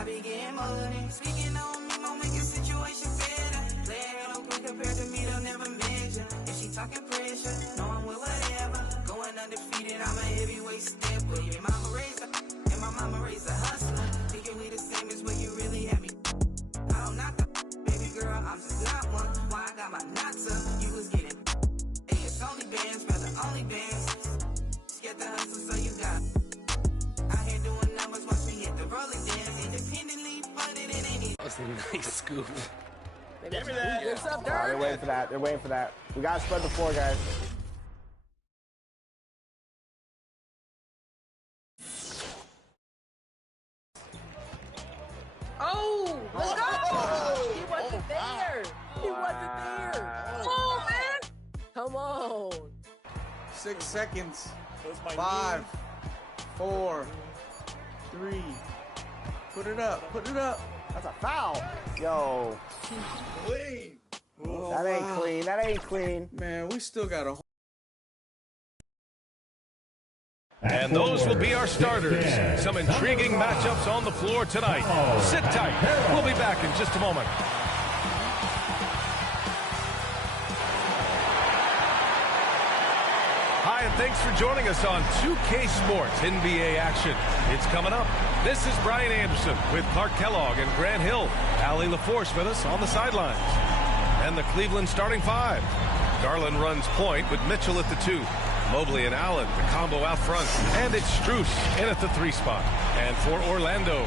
I be getting money. Speaking on me, gon' make your situation better. Play a hell quick compared to me, they'll never measure. If she talking pressure, know I'm with whatever. Going undefeated, I'm a heavyweight stepper. Your mama raised a, and my mama raised a hustler. Thinking we the same as where you really have me. I don't knock the baby girl, I'm just not one. Why I got my knots up, you was getting. Hey, it's only bands, brother, only bands. Get the hustle, so you got. I here doing numbers once we hit the rolling dance. Independently funded, it ain't. That was a nice scoop. Give me that. What's up, They're Dirk? waiting for that. They're waiting for that. We gotta spread the floor, guys. Oh, let's go! He wasn't there. He wasn't there. Oh, man! Come on. 6 seconds. 5, 4, 3. Put it up. Put it up. That's a foul. Yo. Clean. That ain't clean. That ain't clean. Man, we still got a. And those will be our starters. Some intriguing matchups on the floor tonight. Sit tight. We'll be back in just a moment. Hi, and thanks for joining us on 2K Sports NBA action. It's coming up. This is Brian Anderson with Clark Kellogg and Grant Hill. Allie LaForce with us on the sidelines. And the Cleveland starting five. Garland runs point with Mitchell at the 2. Mobley and Allen, the combo out front. And it's Strus in at the 3 spot. And for Orlando,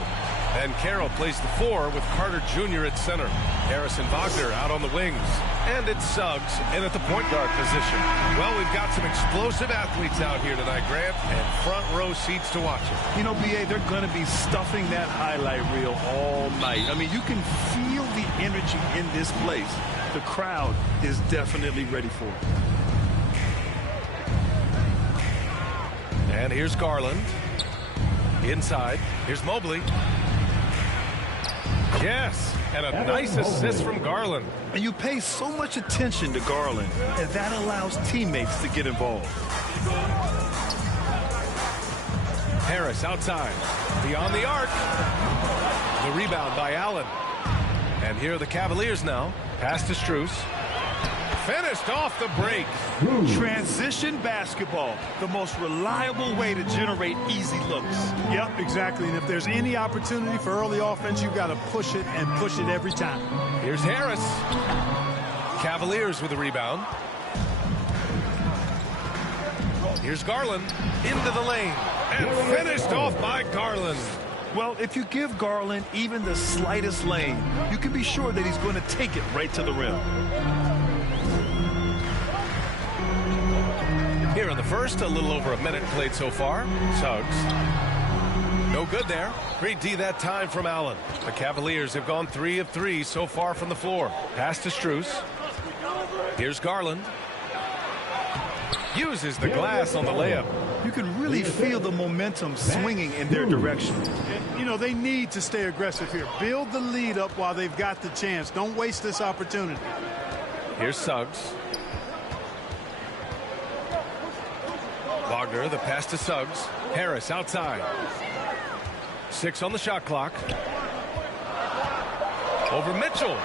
Ben Carroll plays the 4 with Carter Jr. at center. Harrison Wagner out on the wings. And it's Suggs in at the point guard position. Well, we've got some explosive athletes out here tonight, Grant, and front row seats to watch it. You know, B.A., they're going to be stuffing that highlight reel all night. I mean, you can feel the energy in this place. The crowd is definitely ready for it. And here's Garland. Inside. Here's Mobley. Yes, and a nice assist from Garland. And you pay so much attention to Garland, and that allows teammates to get involved. Harris outside. Beyond the arc. The rebound by Allen. And here are the Cavaliers now. Pass to Strus. Finished off the break. Transition basketball, the most reliable way to generate easy looks. Yep, exactly. And if there's any opportunity for early offense, you've got to push it and push it every time. Here's Harris. Cavaliers with a rebound. Here's Garland into the lane. And finished off by Garland. Well, if you give Garland even the slightest lane, you can be sure that he's going to take it right to the rim. Here in the first, a little over a minute played so far. Suggs. No good there. Great D that time from Allen. The Cavaliers have gone 3 of 3 so far from the floor. Pass to Strus. Here's Garland. Uses the glass on the layup. You can really feel the momentum swinging in their direction. You know, they need to stay aggressive here. Build the lead up while they've got the chance. Don't waste this opportunity. Here's Suggs. Wagner, the pass to Suggs. Harris outside. 6 on the shot clock. Over Mitchell.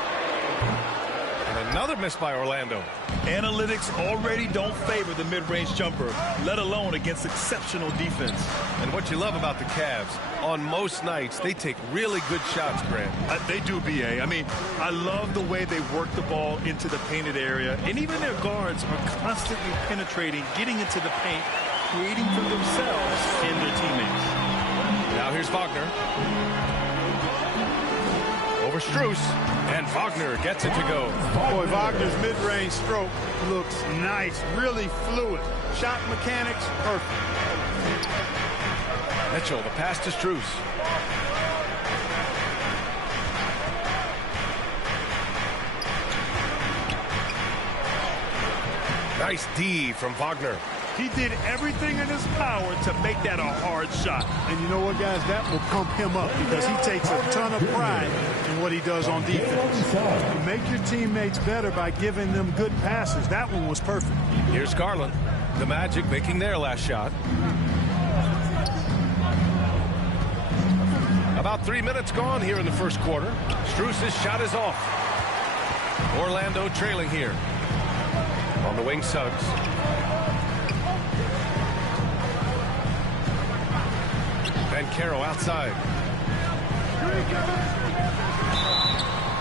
And another miss by Orlando. Analytics already don't favor the mid-range jumper, let alone against exceptional defense. And what you love about the Cavs, on most nights, they take really good shots, Grant. They do, B.A. I mean, I love the way they work the ball into the painted area. And even their guards are constantly penetrating, getting into the paint, creating for themselves and their teammates. Now here's Wagner. Over Strus. And Wagner gets it to go. Boy, Wagner's mid-range stroke looks nice, really fluid. Shot mechanics, perfect. Mitchell, the pass to Strus. Nice D from Wagner. He did everything in his power to make that a hard shot. And you know what, guys? That will pump him up because he takes a ton of pride in what he does on defense. You make your teammates better by giving them good passes. That one was perfect. Here's Garland. The Magic making their last shot. About 3 minutes gone here in the first quarter. Strus's shot is off. Orlando trailing here. On the wing, Suggs. Banchero outside.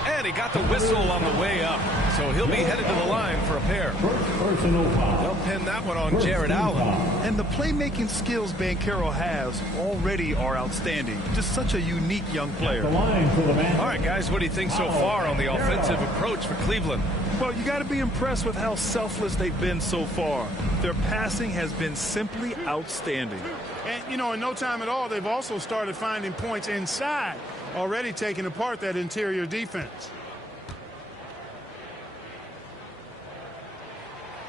And he got the whistle on the way up. So he'll be headed to the line for a pair. They'll pin that one on Jared Allen. And the playmaking skills Banchero has already are outstanding. Just such a unique young player. All right, guys, what do you think so far on the offensive approach for Cleveland? Well, you got to be impressed with how selfless they've been so far. Their passing has been simply outstanding. And, you know, in no time at all, they've also started finding points inside, already taking apart that interior defense.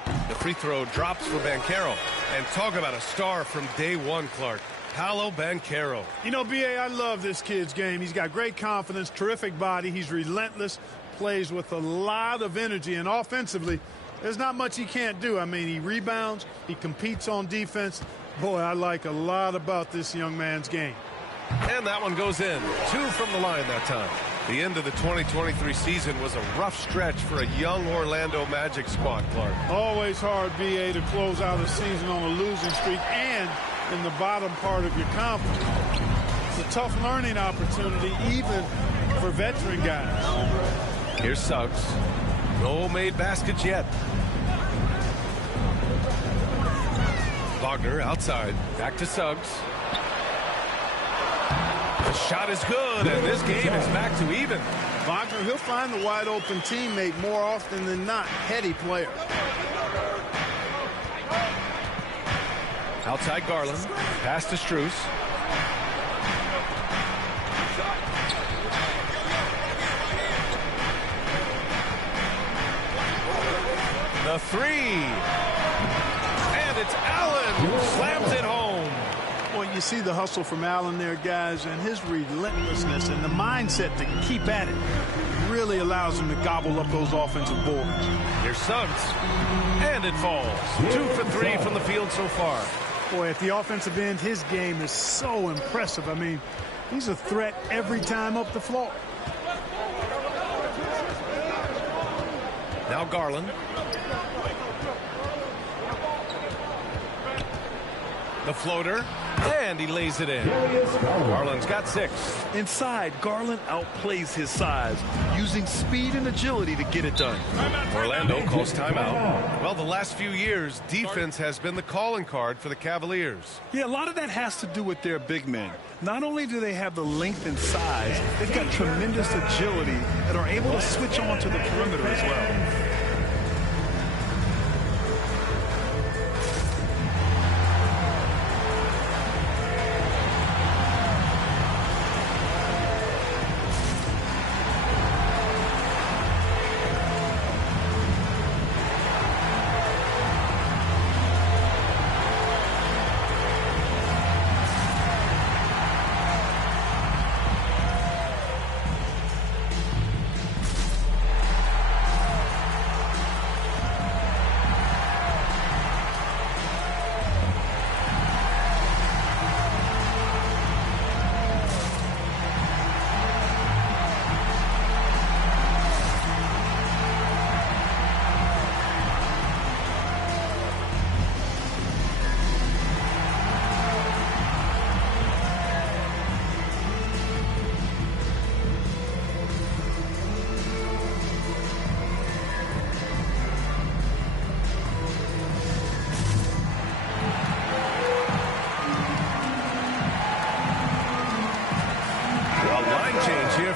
The free throw drops for Banchero. And talk about a star from day one, Clark. Paolo Banchero. You know, B.A., I love this kid's game. He's got great confidence, terrific body. He's relentless, plays with a lot of energy, and offensively, there's not much he can't do. I mean, he rebounds, he competes on defense. Boy, I like a lot about this young man's game. And that one goes in. 2 from the line that time. The end of the 2023 season was a rough stretch for a young Orlando Magic squad, Clark. Always hard, B.A., to close out a season on a losing streak and in the bottom part of your conference. It's a tough learning opportunity, even for veteran guys. Here's Suggs. No made baskets yet. Wagner outside. Back to Suggs. The shot is good, and this game is back to even. Wagner, he'll find the wide-open teammate more often than not. Heady player. Outside Garland. Pass to Strus. The three. And it's Allen who slams it home. Well, you see the hustle from Allen there, guys, and his relentlessness and the mindset to keep at it really allows him to gobble up those offensive boards. Here's Suggs. And it falls. 2 for 3 from the field so far. Boy, at the offensive end, his game is so impressive. I mean, he's a threat every time up the floor. Now Garland. The floater, and he lays it in. Garland's got 6. Inside, Garland outplays his size, using speed and agility to get it done. Orlando calls timeout. Well, the last few years, defense has been the calling card for the Cavaliers. Yeah, a lot of that has to do with their big men. Not only do they have the length and size, they've got tremendous agility and are able to switch on to the perimeter as well.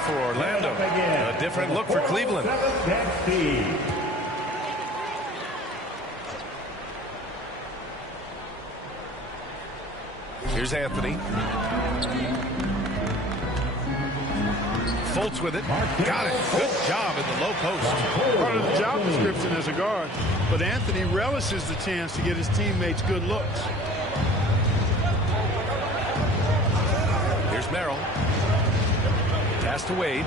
For Orlando. A different look for Cleveland. Here's Anthony. Fultz with it. Got it. Good job in the low post. Part of the job description as a guard. But Anthony relishes the chance to get his teammates good looks. Here's Merrill. Pass to Wade.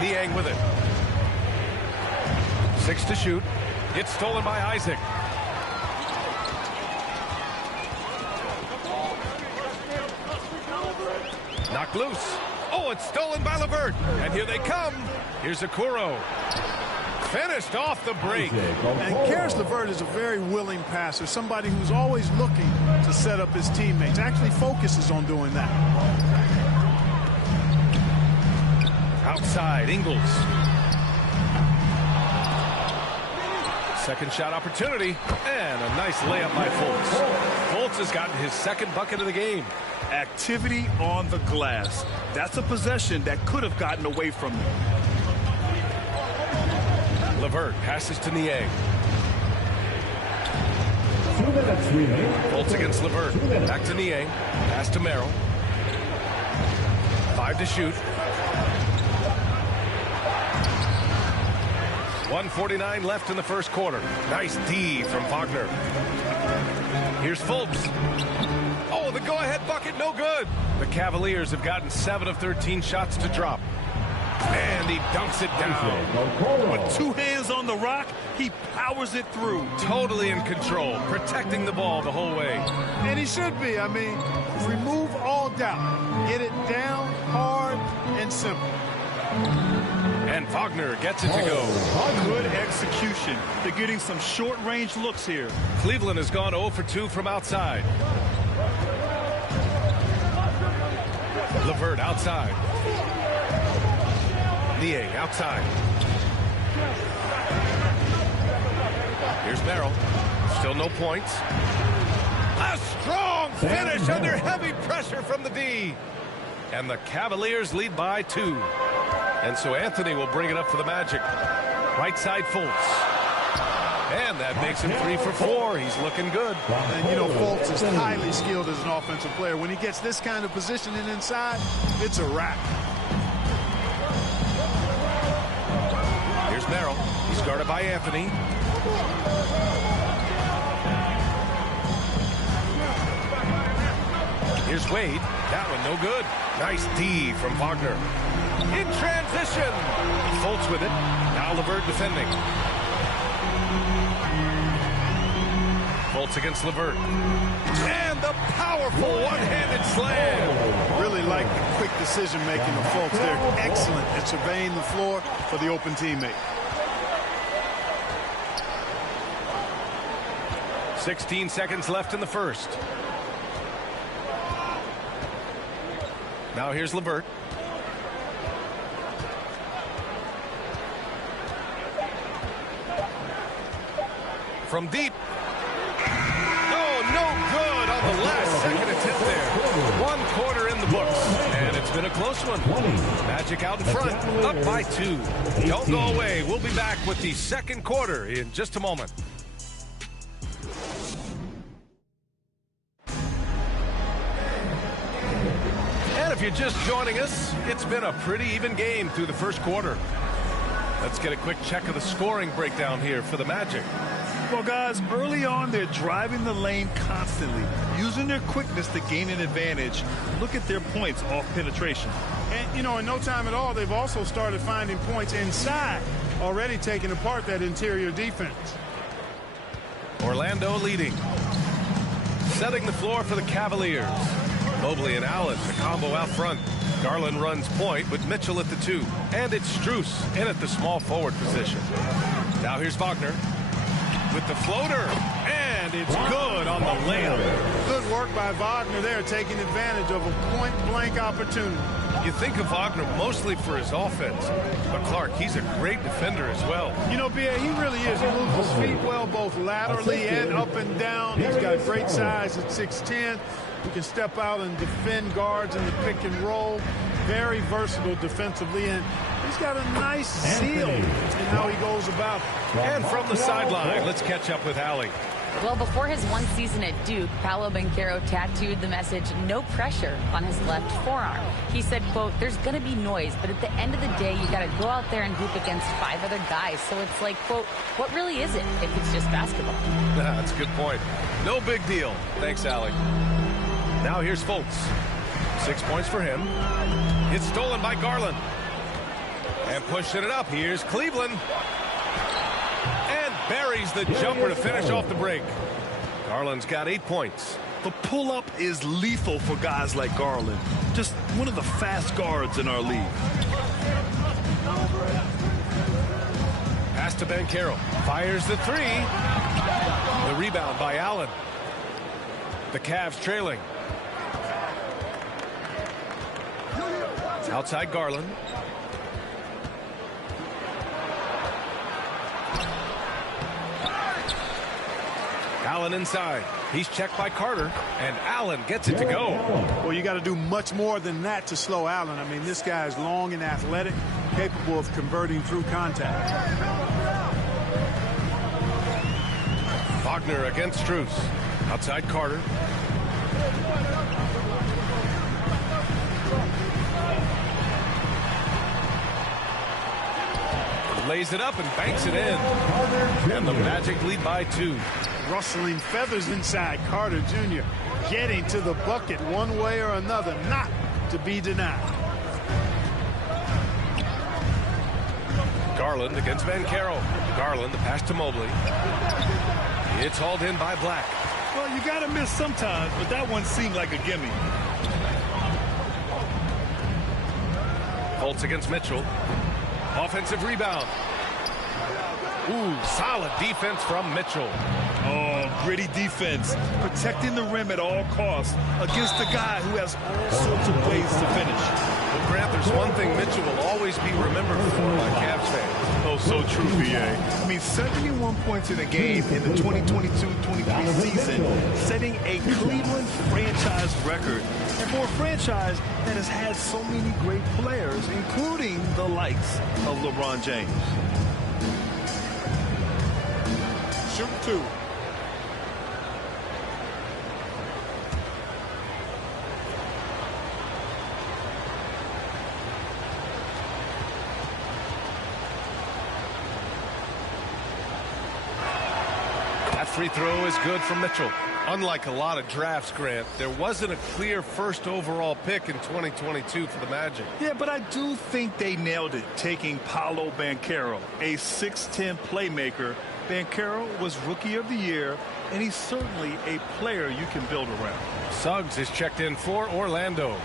Niang with it. 6 to shoot. It's stolen by Isaac. Knocked loose. Oh, it's stolen by LeVert. And here they come. Here's Okoro. Finished off the break. And Karis LeVert is a very willing passer, somebody who's always looking to set up his teammates, actually focuses on doing that. Outside, Ingles. Second shot opportunity, and a nice layup by Fultz. Fultz has gotten his second bucket of the game. Activity on the glass. That's a possession that could have gotten away from them. LeVert passes to Niang. Fultz against LeVert. Back to Niang. Pass to Merrill. 5 to shoot. 1:49 left in the first quarter. Nice D from Wagner. Here's Fultz. Oh, the go-ahead bucket, no good. The Cavaliers have gotten 7 of 13 shots to drop. And he dunks it down. With 2 hands on the rock, he powers it through. Totally in control, protecting the ball the whole way. And he should be. I mean, remove all doubt. Get it down, hard, and simple. And Wagner gets it to go. Good execution. They're getting some short-range looks here. Cleveland has gone 0 for 2 from outside. LeVert outside. Niang outside. Here's Merrill. Still no points. A strong finish under heavy pressure from the D. And the Cavaliers lead by 2. And so Anthony will bring it up for the Magic. Right side Fultz. And that makes him 3 for 4. He's looking good. And, you know, Fultz is highly skilled as an offensive player. When he gets this kind of positioning inside, it's a wrap. Here's Merrill. He's guarded by Anthony. Here's Wade. That one no good. Nice D from Wagner. In transition. Fultz with it. Now LeVert defending. Fultz against LeVert. And the powerful one-handed slam. Really like the quick decision-making of Fultz. They're excellent at surveying the floor for the open teammate. 16 seconds left in the first. Now here's LeVert. From deep. Oh, no good on the last second attempt there. 1 quarter in the books. And it's been a close one. Magic out in front, up by 2. Don't go away. We'll be back with the second quarter in just a moment. If you're just joining us, it's been a pretty even game through the first quarter. Let's get a quick check of the scoring breakdown here for the Magic. Well, guys, early on, they're driving the lane constantly, using their quickness to gain an advantage. Look at their points off penetration. And, you know, in no time at all, they've also started finding points inside, already taking apart that interior defense. Orlando leading. Setting the floor for the Cavaliers. Mobley and Allen, the combo out front. Garland runs point with Mitchell at the 2. And it's Strus in at the small forward position. Now here's Wagner with the floater. And it's good on the layup. Good work by Wagner there, taking advantage of a point-blank opportunity. You think of Wagner mostly for his offense. But Clark, he's a great defender as well. You know, B.A., he really is. He moves his feet well, both laterally and up and down. He's got great size at 6'10". He can step out and defend guards in the pick and roll. Very versatile defensively, and he's got a nice seal in how he goes about it. And from the sideline, let's catch up with Allie. Well, before his one season at Duke, Paolo Banchero tattooed the message, "No pressure," on his left forearm. He said, quote, "There's going to be noise, but at the end of the day, you got to go out there and hoop against 5 other guys." So it's like, quote, what really is it if it's just basketball? That's a good point. No big deal. Thanks, Allie. Now here's Fultz. 6 points for him. It's stolen by Garland. And pushing it up. Here's Cleveland. And buries the jumper to finish off the break. Garland's got 8 points. The pull-up is lethal for guys like Garland. Just one of the fast guards in our league. Pass to Banchero. Fires the three. The rebound by Allen. The Cavs trailing. Outside Garland. Allen inside. He's checked by Carter, and Allen gets it to go. Well, you got to do much more than that to slow Allen. I mean, this guy is long and athletic, capable of converting through contact. Wagner against Strus. Outside Carter. Lays it up and banks it in. And the Magic lead by 2. Rustling feathers inside. Carter Jr. getting to the bucket one way or another, not to be denied. Garland against Banchero. Garland, the pass to Mobley. It's hauled in by Black. Well, you got to miss sometimes, but that one seemed like a gimme. Holtz against Mitchell. Offensive rebound. Ooh, solid defense from Mitchell. Oh, gritty defense. Protecting the rim at all costs against a guy who has all sorts of ways to finish. Well, Grant, there's one thing Mitchell will always be remembered for by Cavs fans. Oh, so true, B.A. I mean, 71 points in a game in the 2022-23 season, setting a Cleveland franchise record. And for a franchise that has had so many great players, including the likes of LeBron James. Shoot 2. That free throw is good from Mitchell. Unlike a lot of drafts, Grant, there wasn't a clear first overall pick in 2022 for the Magic. Yeah, but I do think they nailed it, taking Paolo Banchero, a 6'10 playmaker. Banchero was Rookie of the Year, and he's certainly a player you can build around. Suggs is checked in for Orlando.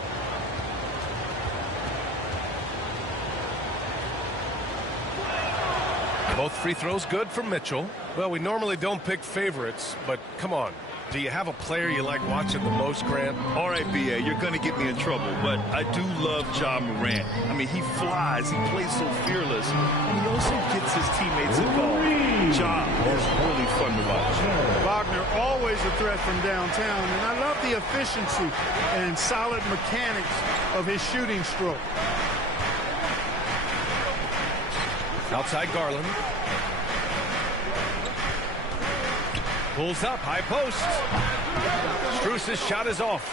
Both free throws good from Mitchell. Well, we normally don't pick favorites, but come on. Do you have a player you like watching the most, Grant? All right, B.A., you're going to get me in trouble, but I do love Ja Morant. I mean, he flies, he plays so fearless, and he also gets his teammates involved. Ja is really fun to watch. Wagner always a threat from downtown, and I love the efficiency and solid mechanics of his shooting stroke. Outside Garland. Pulls up, high post. Strus's shot is off.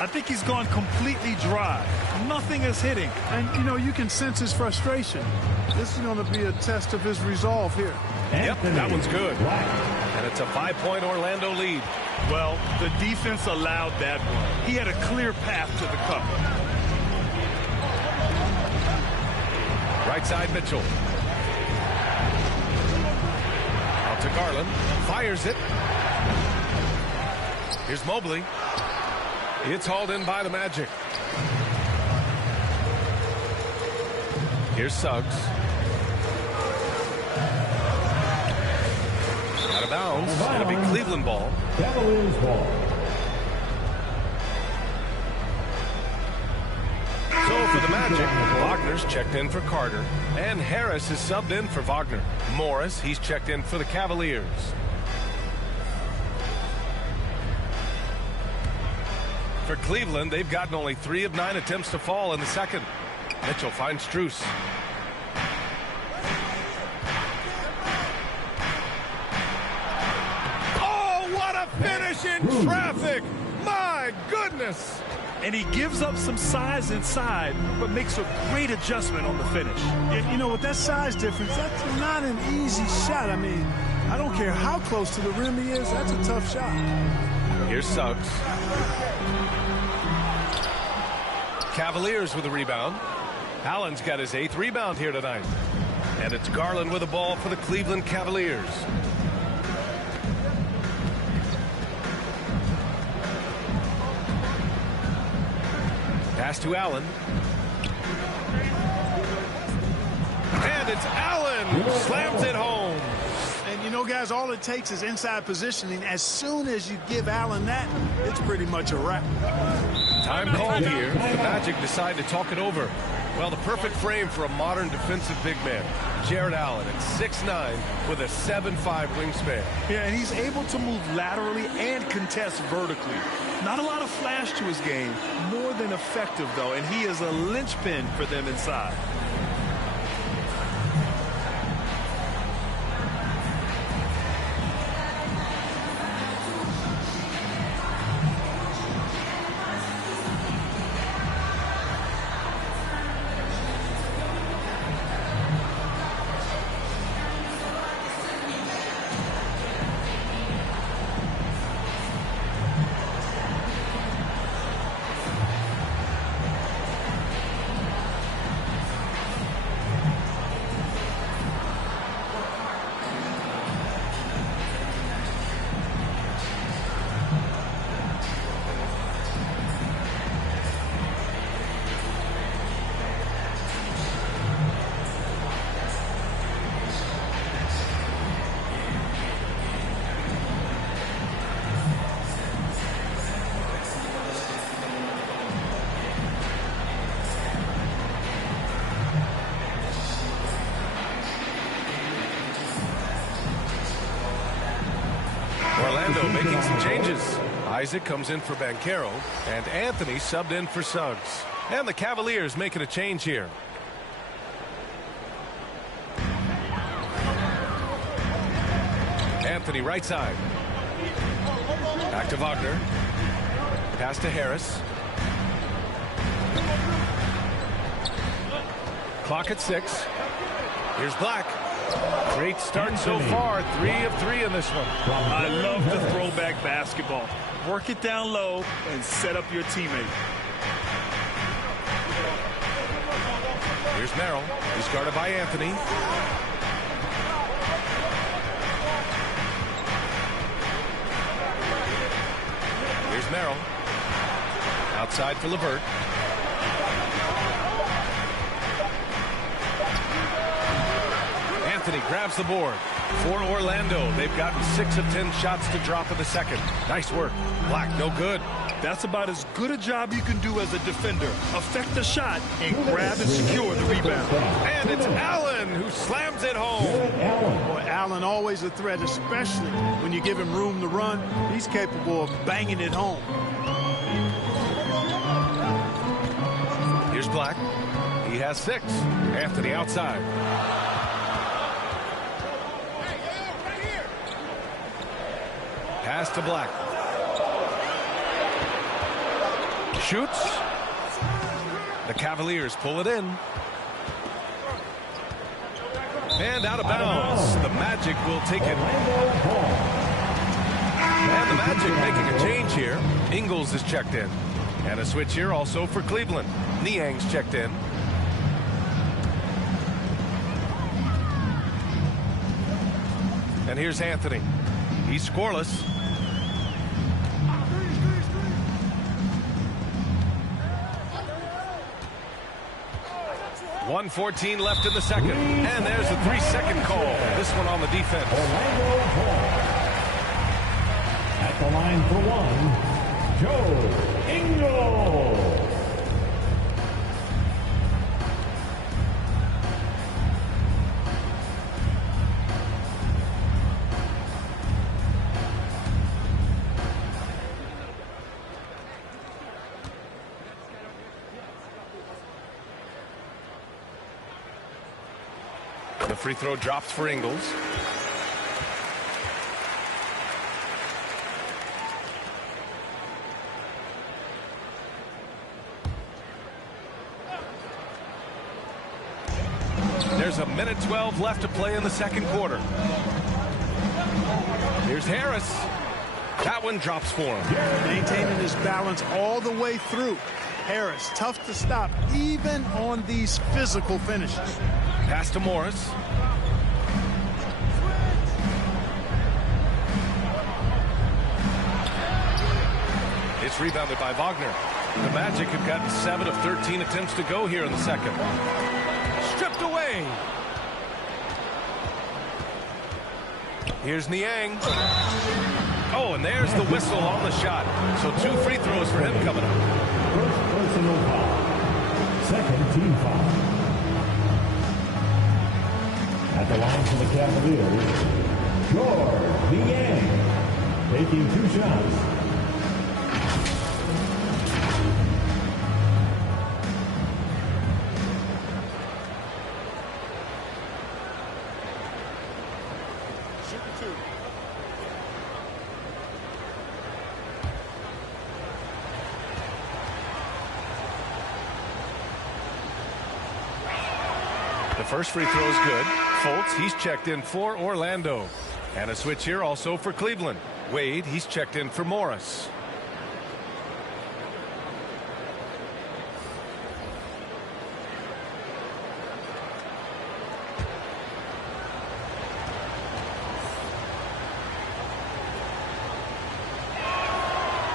I think he's gone completely dry. Nothing is hitting. And, you know, you can sense his frustration. This is going to be a test of his resolve here. Yep, that one's good. And it's a 5-point Orlando lead. Well, the defense allowed that one. He had a clear path to the cup. Right side, Mitchell. Out to Garland. Fires it. Here's Mobley. It's hauled in by the Magic. Here's Suggs. Out of bounds. It'll be Cleveland ball. Cavaliers ball. So for the Magic, Wagner's checked in for Carter. And Harris is subbed in for Wagner. Morris, he's checked in for the Cavaliers. For Cleveland, they've gotten only 3 of 9 attempts to fall in the second. Mitchell finds Strus. Oh, what a finish in traffic! My goodness! And he gives up some size inside, but makes a great adjustment on the finish. You know, with that size difference, that's not an easy shot. I mean, I don't care how close to the rim he is, that's a tough shot. Here's Suggs. Cavaliers with a rebound. Allen's got his 8th rebound here tonight. And it's Garland with the ball for the Cleveland Cavaliers. Pass to Allen. And it's Allen who slams it home. And you know, guys, all it takes is inside positioning. As soon as you give Allen that, it's pretty much a wrap. Time called here. The Magic decide to talk it over. Well, the perfect frame for a modern defensive big man. Jarrett Allen at 6'9" with a 7'5" wingspan. Yeah, and he's able to move laterally and contest vertically. Not a lot of flash to his game, more than effective, though, and he is a linchpin for them inside. Orlando making some changes. Isaac comes in for Banchero, and Anthony subbed in for Suggs. And the Cavaliers making a change here. Anthony right side. Back to Wagner. Pass to Harris. Clock at 6. Here's Black. Great start so far. 3 of 3 in this one. I love the throwback basketball. Work it down low and set up your teammate. Here's Merrill. He's guarded by Anthony. Here's Merrill. Outside for LeVert. Anthony grabs the board. For Orlando, they've gotten 6 of 10 shots to drop in the second. Nice work. Black, no good. That's about as good a job you can do as a defender. Affect the shot and grab and secure the rebound. And it's Allen who slams it home. Boy, Allen always a threat, especially when you give him room to run. He's capable of banging it home. Here's Black. He has 6. Anthony outside. Pass to Black. Shoots. The Cavaliers pull it in. And out of bounds. The Magic will take it. And the Magic making a change here. Ingles is checked in. And a switch here also for Cleveland. Niang's checked in. And here's Anthony. He's scoreless. 1:14 left in the second. And there's a 3-second call. This one on the defense. At the line for 1, Joe Ingles. The free throw drops for Ingles. There's a minute 12 left to play in the second quarter. Here's Harris. That one drops for him. Maintaining his balance all the way through. Harris, tough to stop, even on these physical finishes. Pass to Morris. It's rebounded by Wagner. The Magic have gotten 7 of 13 attempts to go here in the second. Stripped away. Here's Niang. Oh, and there's the whistle on the shot. So 2 free throws for him coming up. First personal foul. Second team foul. At the line for the Cavaliers, Georges Niang, taking 2 shots. The first free throw is good. Fultz, he's checked in for Orlando. And a switch here also for Cleveland. Wade, he's checked in for Morris.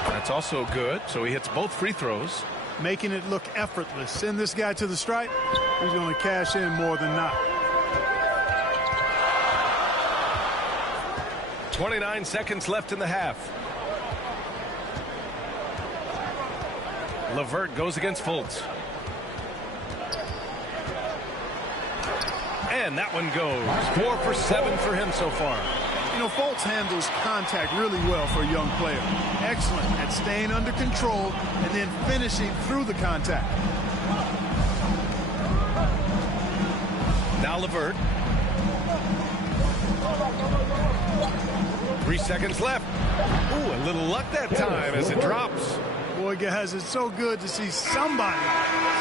That's also good, so he hits both free throws. Making it look effortless. Send this guy to the stripe. He's going to cash in more than not. 29 seconds left in the half. LeVert goes against Fultz. And that one goes. 4 for 7 for him so far. You know, Fultz handles contact really well for a young player. Excellent at staying under control and then finishing through the contact. Now LeVert. 3 seconds left. Ooh, a little luck that time as it drops. Boy, guys, it's so good to see somebody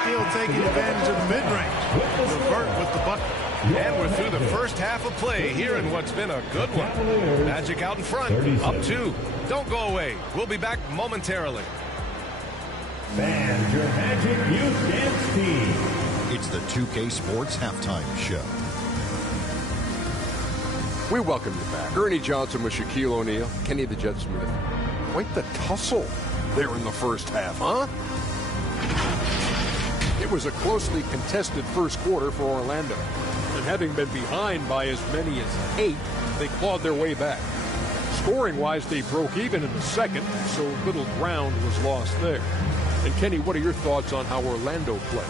still taking advantage of the mid-range. LeVert with the bucket. And we're through the first half of play here in what's been a good one. Magic out in front, up 2. Don't go away. We'll be back momentarily. Fans, your Magic Youth Dance Team. It's the 2K Sports Halftime Show. We welcome you back. Ernie Johnson with Shaquille O'Neal, Kenny the Jet Smith. Quite the tussle there in the first half, huh? It was a closely contested first quarter for Orlando. And having been behind by as many as 8, they clawed their way back. Scoring-wise, they broke even in the second, so little ground was lost there. And Kenny, what are your thoughts on how Orlando played?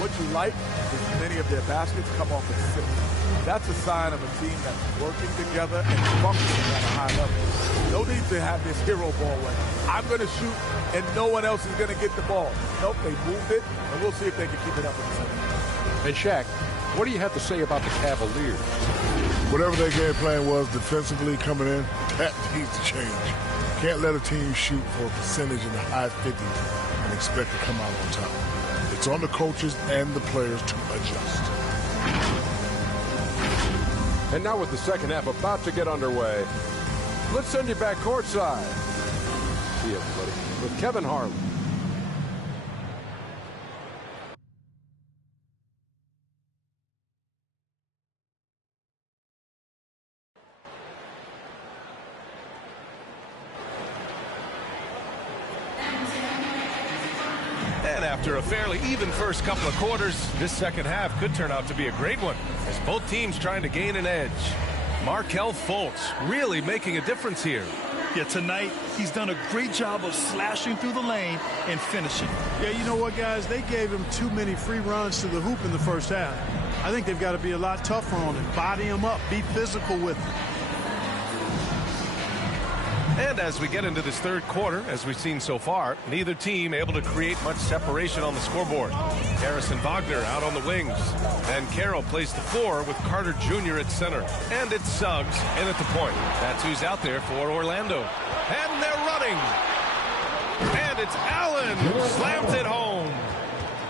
What you like is many of their baskets come off assists. That's a sign of a team that's working together and functioning at a high level. No need to have this hero ball where I'm going to shoot and no one else is going to get the ball. Nope, they moved it, and we'll see if they can keep it up in the second. And Shaq, what do you have to say about the Cavaliers? Whatever their game plan was defensively coming in, that needs to change. Can't let a team shoot for a percentage in the high 50s and expect to come out on top. It's on the coaches and the players to adjust. And now with the second half about to get underway, let's send you back courtside. See you, everybody, with Kevin Harlan. And after a fairly even first couple of quarters, this second half could turn out to be a great one as both teams trying to gain an edge. Markelle Fultz really making a difference here. Yeah, tonight he's done a great job of slashing through the lane and finishing. Yeah, you know what, guys? They gave him too many free runs to the hoop in the first half. I think they've got to be a lot tougher on him. Body him up. Be physical with him. And as we get into this third quarter, as we've seen so far, neither team able to create much separation on the scoreboard. Harrison Wagner out on the wings. And Carroll plays the 4 with Carter Jr. at center. And it's Suggs in at the point. That's who's out there for Orlando. And they're running. And it's Allen who slams it home.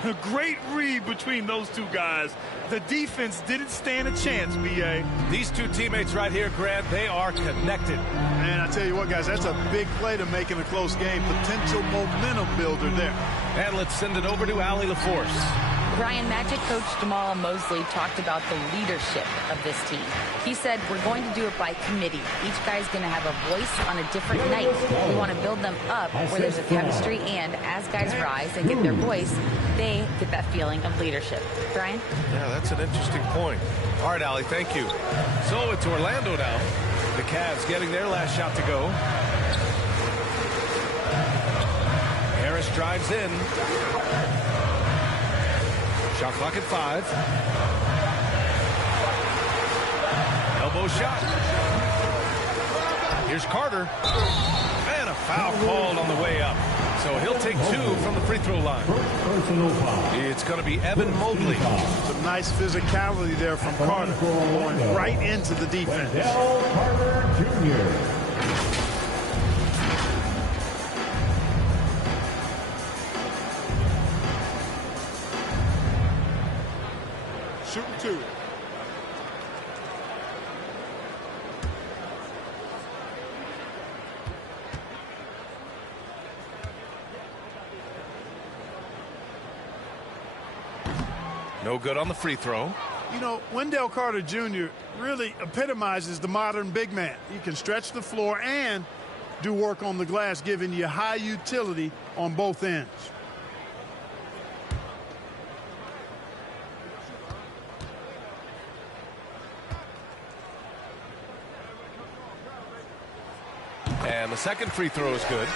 A great read between those two guys. The defense didn't stand a chance, B.A. These two teammates right here, Grant, they are connected. Man, I tell you what, guys, that's a big play to make in a close game. Potential momentum builder there. And let's send it over to Allie LaForce. Brian, Magic coach Jamal Mosley talked about the leadership of this team. He said, we're going to do it by committee. Each guy's going to have a voice on a different night. We want to build them up where there's a chemistry, and as guys rise and get their voice, they get that feeling of leadership. Brian? Yeah, that's an interesting point. All right, Allie, thank you. So it's Orlando now. The Cavs getting their last shot to go. Harris drives in. Shot clock at 5. Elbow shot. Here's Carter. And a foul called on the way up. So he'll take 2 from the free throw line. It's going to be Evan Mobley. Some nice physicality there from Carter, going right into the defense. Wendell Carter Jr. Shooting 2. No good on the free throw. You know, Wendell Carter Jr. really epitomizes the modern big man. He can stretch the floor and do work on the glass, giving you high utility on both ends. And the second free throw is good.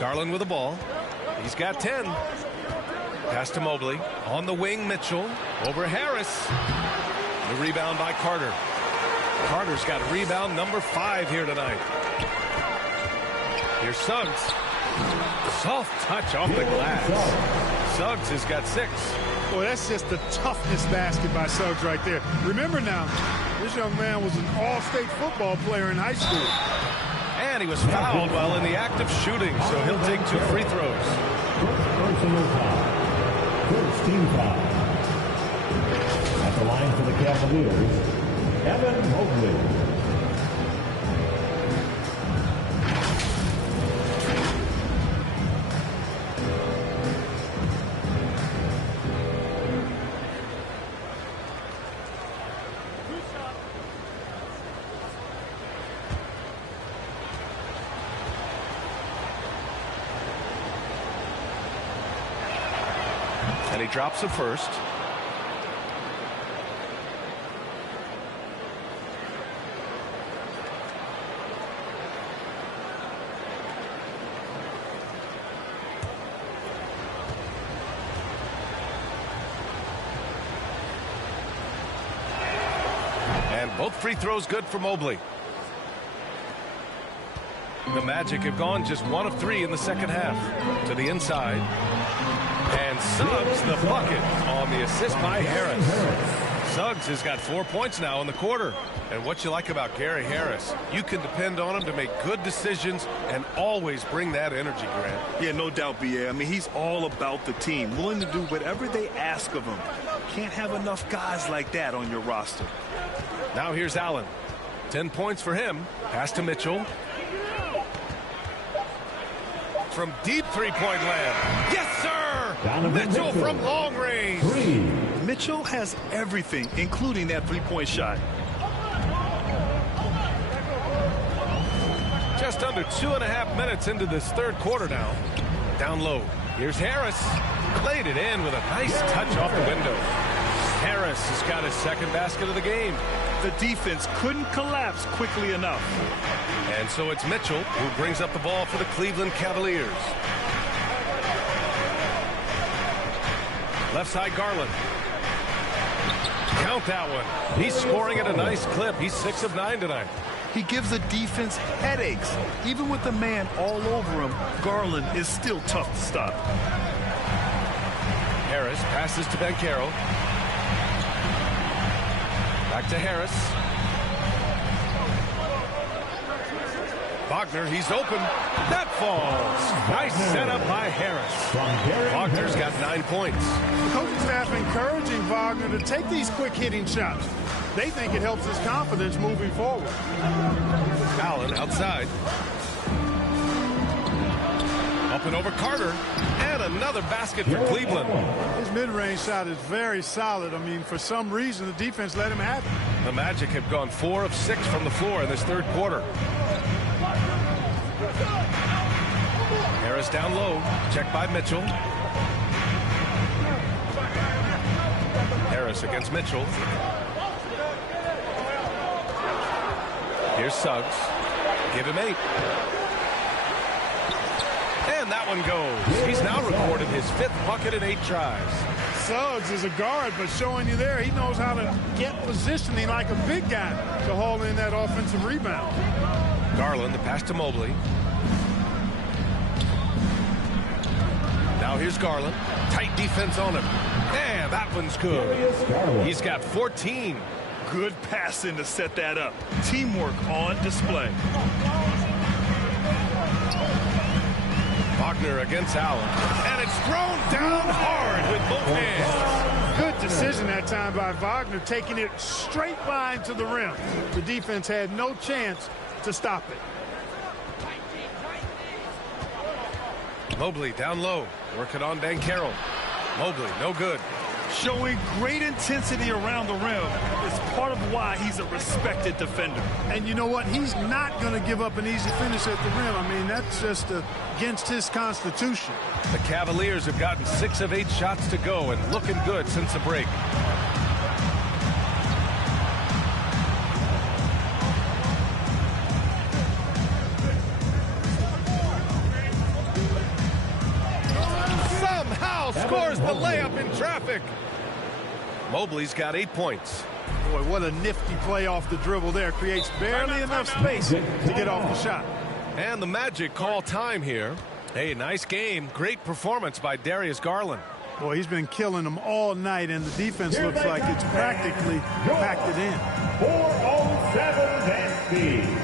Garland with the ball. He's got 10. Pass to Mobley. On the wing, Mitchell. Over Harris. The rebound by Carter. Carter's got rebound number 5 here tonight. Here's Suggs. Soft touch off the glass. Suggs has got 6. Boy, that's just the toughness basket by Suggs right there. Remember now, this young man was an all-state football player in high school. And he was fouled while in the act of shooting, so he'll take 2 free throws. Personal foul. First team foul. At the line for the Cavaliers, Evan Mobley. And he drops it first. And both free throws good for Mobley. The Magic have gone just 1 of 3 in the second half. To the inside. And Suggs the bucket on the assist by Harris. Suggs has got 4 points now in the quarter. And what you like about Gary Harris, you can depend on him to make good decisions and always bring that energy, Grant. Yeah, no doubt, B.A. I mean, he's all about the team, willing to do whatever they ask of him. Can't have enough guys like that on your roster. Now here's Allen. 10 points for him. Pass to Mitchell. From deep three-point land. Yes, sir! Mitchell from long range. Mitchell has everything, including that three-point shot. Just under 2.5 minutes into this third quarter now. Down low. Here's Harris. Played it in with a nice touch off the window. Harris has got his second basket of the game. The defense couldn't collapse quickly enough. And so it's Mitchell who brings up the ball for the Cleveland Cavaliers. Left side, Garland. Count that one. He's scoring at a nice clip. He's 6 of 9 tonight. He gives the defense headaches. Even with the man all over him, Garland is still tough to stop. Harris passes to Banchero. Back to Harris. Wagner, he's open. That falls. Nice setup by Harris. Wagner's got 9 points. The coaching staff encouraging Wagner to take these quick-hitting shots. They think it helps his confidence moving forward. Allen outside. Up and over Carter. And And another basket for Cleveland. His mid-range shot is very solid. I mean, for some reason, the defense let him have it. The Magic have gone 4 of 6 from the floor in this third quarter. Harris down low. Checked by Mitchell. Harris against Mitchell. Here's Suggs. Give him 8. And that one goes. He's now recorded his 5th bucket in 8 tries. Suggs is a guard, but showing you there, he knows how to get positioning like a big guy to haul in that offensive rebound. Garland, the pass to Mobley. Now here's Garland. Tight defense on him. And that one's good. He's got 14. Good passing to set that up. Teamwork on display. Wagner against Allen. And it's thrown down hard with both hands. Good decision that time by Wagner, taking it straight line to the rim. The defense had no chance to stop it. Mobley down low. Working on Banchero. Mobley, no good. Showing great intensity around the rim is part of why he's a respected defender. And you know what? He's not going to give up an easy finish at the rim. I mean, that's just against his constitution. The Cavaliers have gotten 6 of 8 shots to go and looking good since the break. Scores the layup in traffic. Mobley's got 8 points. Boy, what a nifty play off the dribble there. Creates barely enough space to get off the shot. And the Magic call time here. Hey, nice game. Great performance by Darius Garland. Boy, he's been killing them all night, and the defense looks like it's practically packed it in. 407 net speed.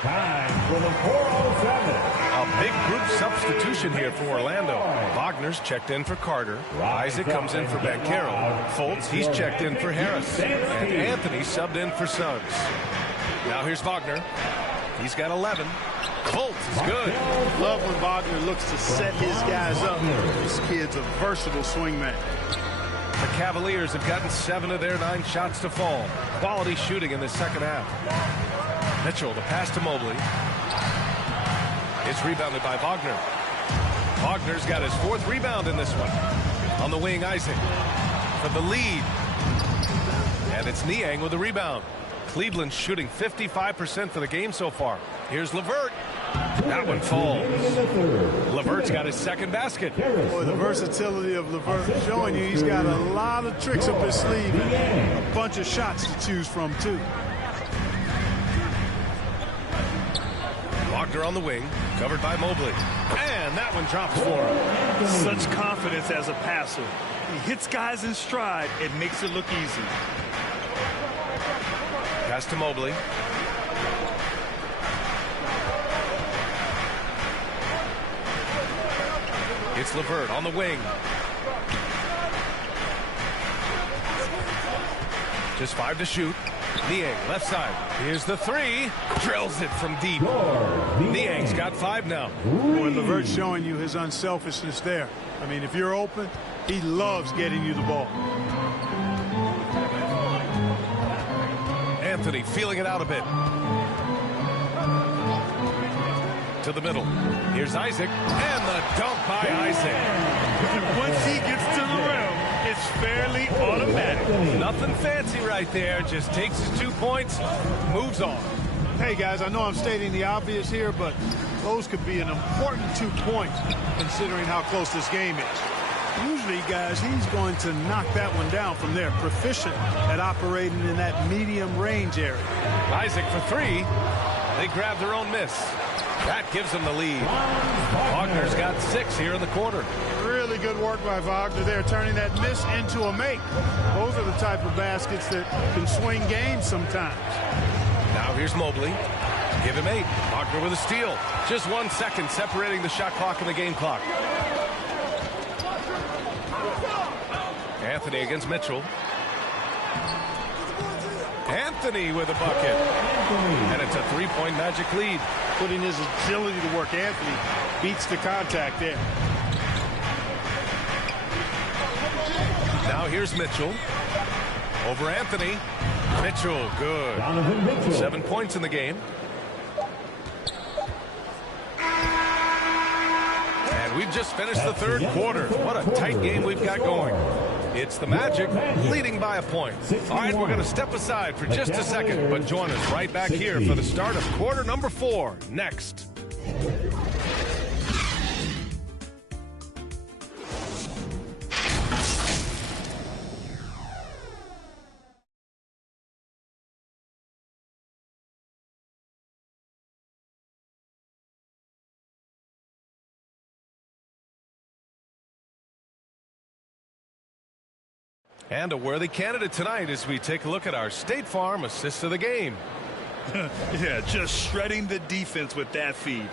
Time for the 407. A big group substitution here for Orlando. Wagner's checked in for Carter. Isaac comes in for Banchero. Fultz, he's checked in for Harris. And Anthony subbed in for Suggs. Now here's Wagner. He's got 11. Fultz is good. Love when Wagner looks to set his guys up. This kid's a versatile swingman. The Cavaliers have gotten 7 of their 9 shots to fall. Quality shooting in the second half. Mitchell, the pass to Mobley. It's rebounded by Wagner. Wagner's got his 4th rebound in this one. On the wing, Isaac for the lead. And it's Niang with the rebound. Cleveland shooting 55% for the game so far. Here's LeVert. That one falls. LeVert's got his 2nd basket. Boy, the versatility of LeVert showing you he's got a lot of tricks up his sleeve and a bunch of shots to choose from, too. Wagner on the wing, covered by Mobley. And that one drops for him. Such confidence as a passer. He hits guys in stride. It makes it look easy. Pass to Mobley. It's LeVert on the wing. Just 5 to shoot. Niang, left side. Here's the 3. Drills it from deep. Niang's got 5 now. Boy, LeVert's showing you his unselfishness there. I mean, if you're open, he loves getting you the ball. Anthony feeling it out a bit. to the middle. Here's Isaac, and the dunk by Isaac. Once he gets to the rim, it's fairly automatic. Nothing fancy right there. Just takes his 2 points, moves on. Hey, guys, I know I'm stating the obvious here, but those could be an important 2 points considering how close this game is. Usually, guys, he's going to knock that one down from there. Proficient at operating in that medium range area. Isaac for three. They grab their own miss. That gives them the lead. Wagner's got 6 here in the quarter. Really good work by Wagner there, turning that miss into a make. Those are the type of baskets that can swing games sometimes. Now here's Mobley. Give him 8. Wagner with a steal. Just 1 second separating the shot clock and the game clock. Anthony against Mitchell. Anthony with a bucket. And it's a 3-point Magic lead. Putting his agility to work. Anthony beats the contact there. Now here's Mitchell. Over Anthony. Mitchell, good. 7 points in the game. And we've just finished the third quarter. What a tight game we've got going. It's the Magic leading by a point. All right, we're going to step aside for just a second, but join us right back here for the start of quarter number 4 next. And a worthy candidate tonight as we take a look at our State Farm assist of the game. Yeah, just shredding the defense with that feed.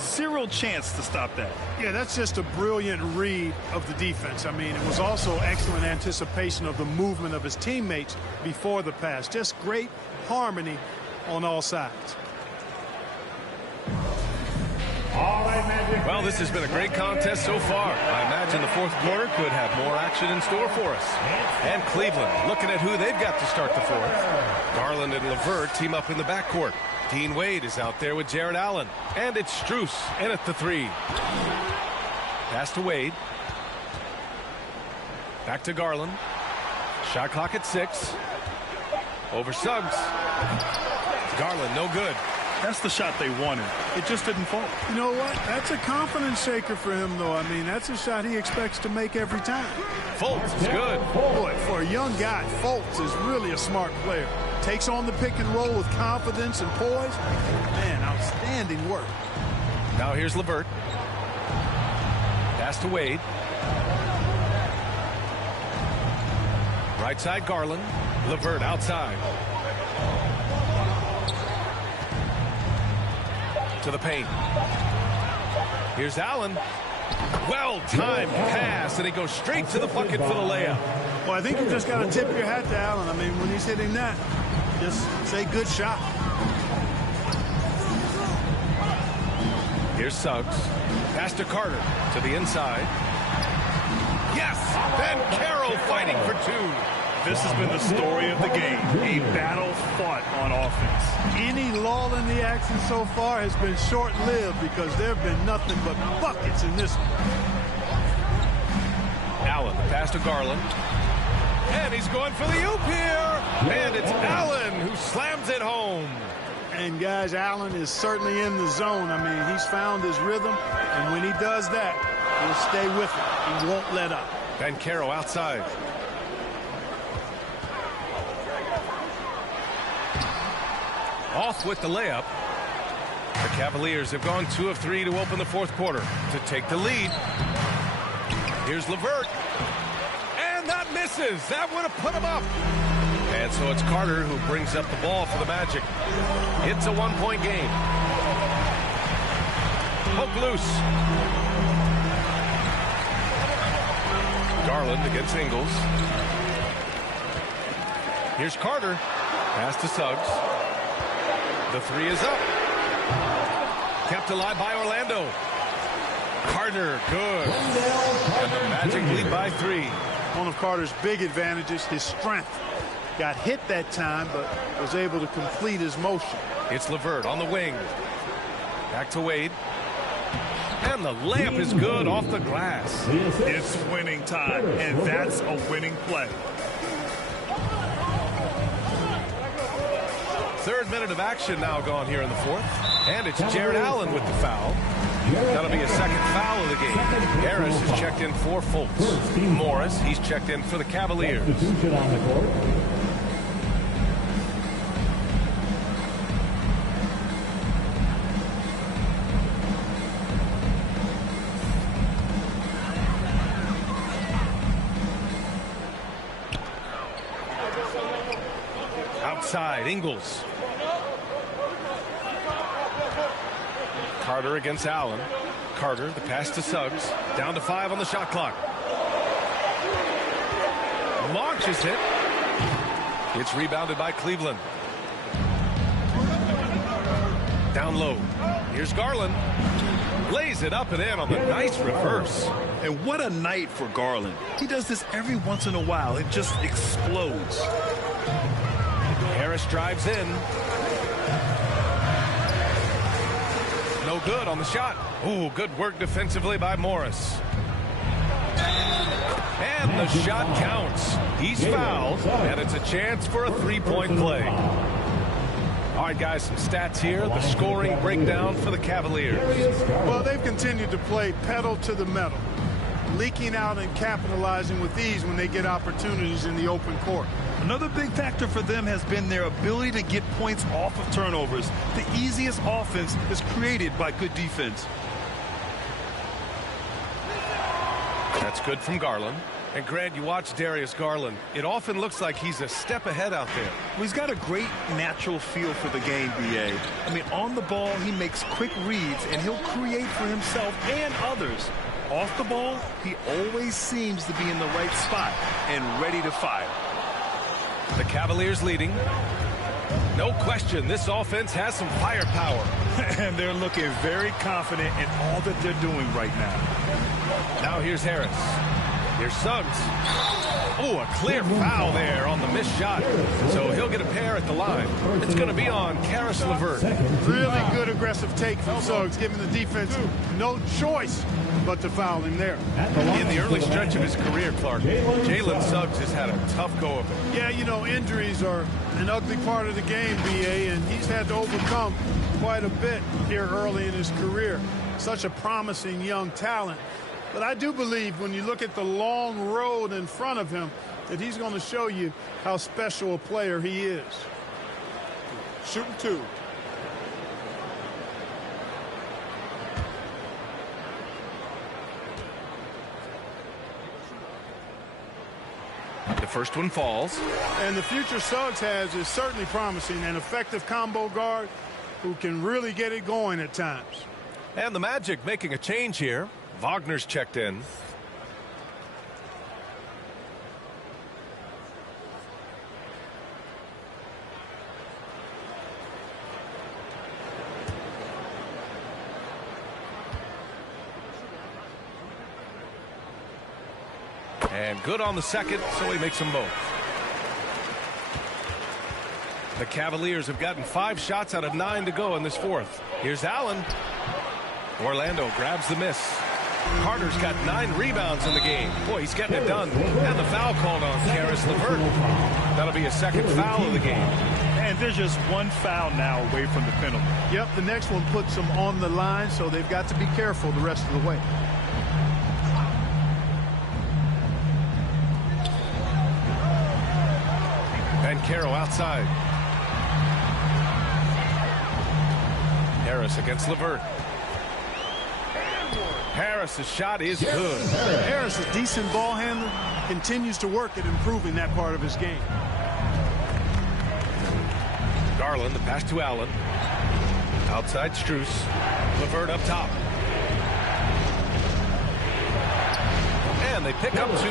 Zero chance to stop that. Yeah, that's just a brilliant read of the defense. I mean, it was also excellent anticipation of the movement of his teammates before the pass. Just great harmony on all sides. Well, this has been a great contest so far. I imagine the fourth quarter could have more action in store for us. And Cleveland looking at who they've got to start the fourth. Garland and LeVert team up in the backcourt. Dean Wade is out there with Jared Allen. And it's Strus in at the 3. Pass to Wade. Back to Garland. Shot clock at 6. Over Suggs. Garland, no good. That's the shot they wanted. It just didn't fall. You know what? That's a confidence shaker for him, though. I mean, that's a shot he expects to make every time. Fultz is good. Boy, for a young guy, Fultz is really a smart player. Takes on the pick and roll with confidence and poise. Man, outstanding work. Now here's LeVert. Pass to Wade. Right side Garland. LeVert outside. To the paint. Here's Allen. Well-timed pass, and he goes straight to the bucket for the layup. Well, I think you just got to tip your hat to Allen. I mean, when he's hitting that, just say good shot. Here's Suggs. Pass to Carter to the inside. Yes! Ben Carroll fighting for 2. This has been the story of the game. A battle fought on offense. Any lull in the action so far has been short-lived because there have been nothing but buckets in this one. Allen, the pass to Garland. And he's going for the oop here. And it's Allen who slams it home. And, guys, Allen is certainly in the zone. I mean, he's found his rhythm. And when he does that, he'll stay with it. He won't let up. Ben Carroll outside. Off with the layup. The Cavaliers have gone 2 of 3 to open the fourth quarter to take the lead. Here's LeVert. And that misses. That would have put him up. And so it's Carter who brings up the ball for the Magic. It's a 1-point game. Poke loose. Garland against Ingles. Here's Carter. Pass to Suggs. The 3 is up. Kept alive by Orlando. Carter, good. And the Magic lead by 3. One of Carter's big advantages, his strength. Got hit that time, but was able to complete his motion. It's LeVert on the wing. Back to Wade. And the layup is good off the glass. It's winning time, and that's a winning play. Third minute of action now gone here in the fourth. And it's Jarrett Allen with the foul. That'll be a second foul of the game. Harris is checked in for Fultz. Morris, he's checked in for the Cavaliers. Outside, Ingles. Carter against Allen. Carter, the pass to Suggs. Down to 5 on the shot clock. Launches it. It's rebounded by Cleveland. Down low. Here's Garland. Lays it up and in on the nice reverse. And what a night for Garland. He does this every once in a while. It just explodes. Harris drives in. No good on the shot. Ooh, good work defensively by Morris. And the shot counts. He's fouled, and it's a chance for a three-point play. All right, guys, some stats here. The scoring breakdown for the Cavaliers. Well, they've continued to play pedal to the metal, leaking out and capitalizing with ease when they get opportunities in the open court. Another big factor for them has been their ability to get points off of turnovers. The easiest offense is created by good defense. That's good from Garland. And Grant, you watch Darius Garland. It often looks like he's a step ahead out there. Well, he's got a great natural feel for the game, B.A. I mean, on the ball, he makes quick reads, and he'll create for himself and others. Off the ball, he always seems to be in the right spot and ready to fire. The Cavaliers leading. No question, this offense has some firepower. And they're looking very confident in all that they're doing right now. Now here's Harris. Here's Suggs. Oh, a clear foul there on the missed shot. So he'll get a pair at the line. It's going to be on Caris LeVert. Really good aggressive take from Suggs, giving the defense no choice but to foul him there. In the early stretch of his career, Clark, Jalen Suggs has had a tough go of it. Yeah, you know, injuries are an ugly part of the game, B.A., and he's had to overcome quite a bit here early in his career. Such a promising young talent. But I do believe when you look at the long road in front of him that he's going to show you how special a player he is. Shooting 2. The first one falls. And the future Suggs has is certainly promising, an effective combo guard who can really get it going at times. And the Magic making a change here. Wagner's checked in. And good on the second, so he makes them both. The Cavaliers have gotten 5 shots out of 9 to go in this fourth. Here's Allen. Orlando grabs the miss. Carter's got 9 rebounds in the game. Boy, he's getting it done. And the foul called on Caris LeVert. That'll be a second foul of the game. And there's just one foul now away from the penalty. Yep, the next one puts them on the line, so they've got to be careful the rest of the way. Banchero outside. Harris against LeVert. Harris's shot is good. Harris, a decent ball handler, continues to work at improving that part of his game. Garland, the pass to Allen. Outside Strus. LeVert up top. And they pick up 2.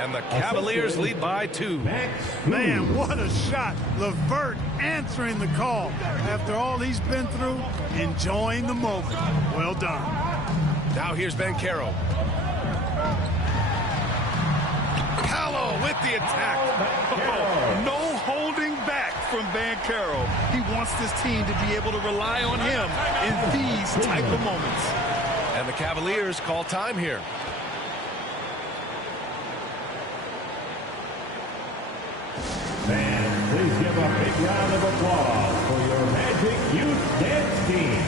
And the Cavaliers lead by 2. Man, what a shot. LeVert answering the call. After all he's been through, enjoying the moment. Well done. Now here's Banchero. Paolo with the attack. Oh, no holding back from Banchero. He wants this team to be able to rely on him in these type of moments. And the Cavaliers call time here. Fans, please give a big round of applause for your Magic Youth Dance Team.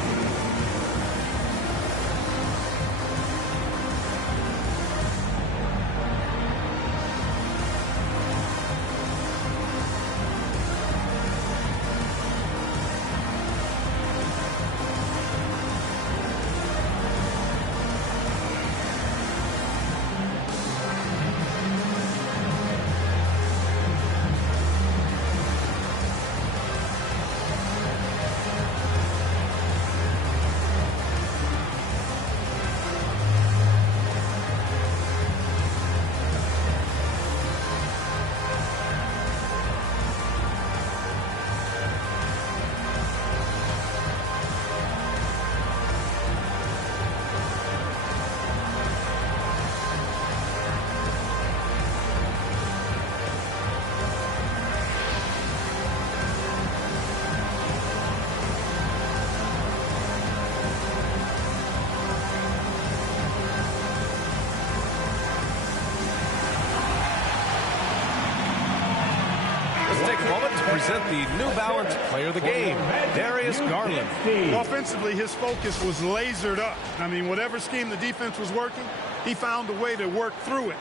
Present the New Balance Player of the Game, Darius Garland. Offensively, his focus was lasered up. I mean, whatever scheme the defense was working, he found a way to work through it,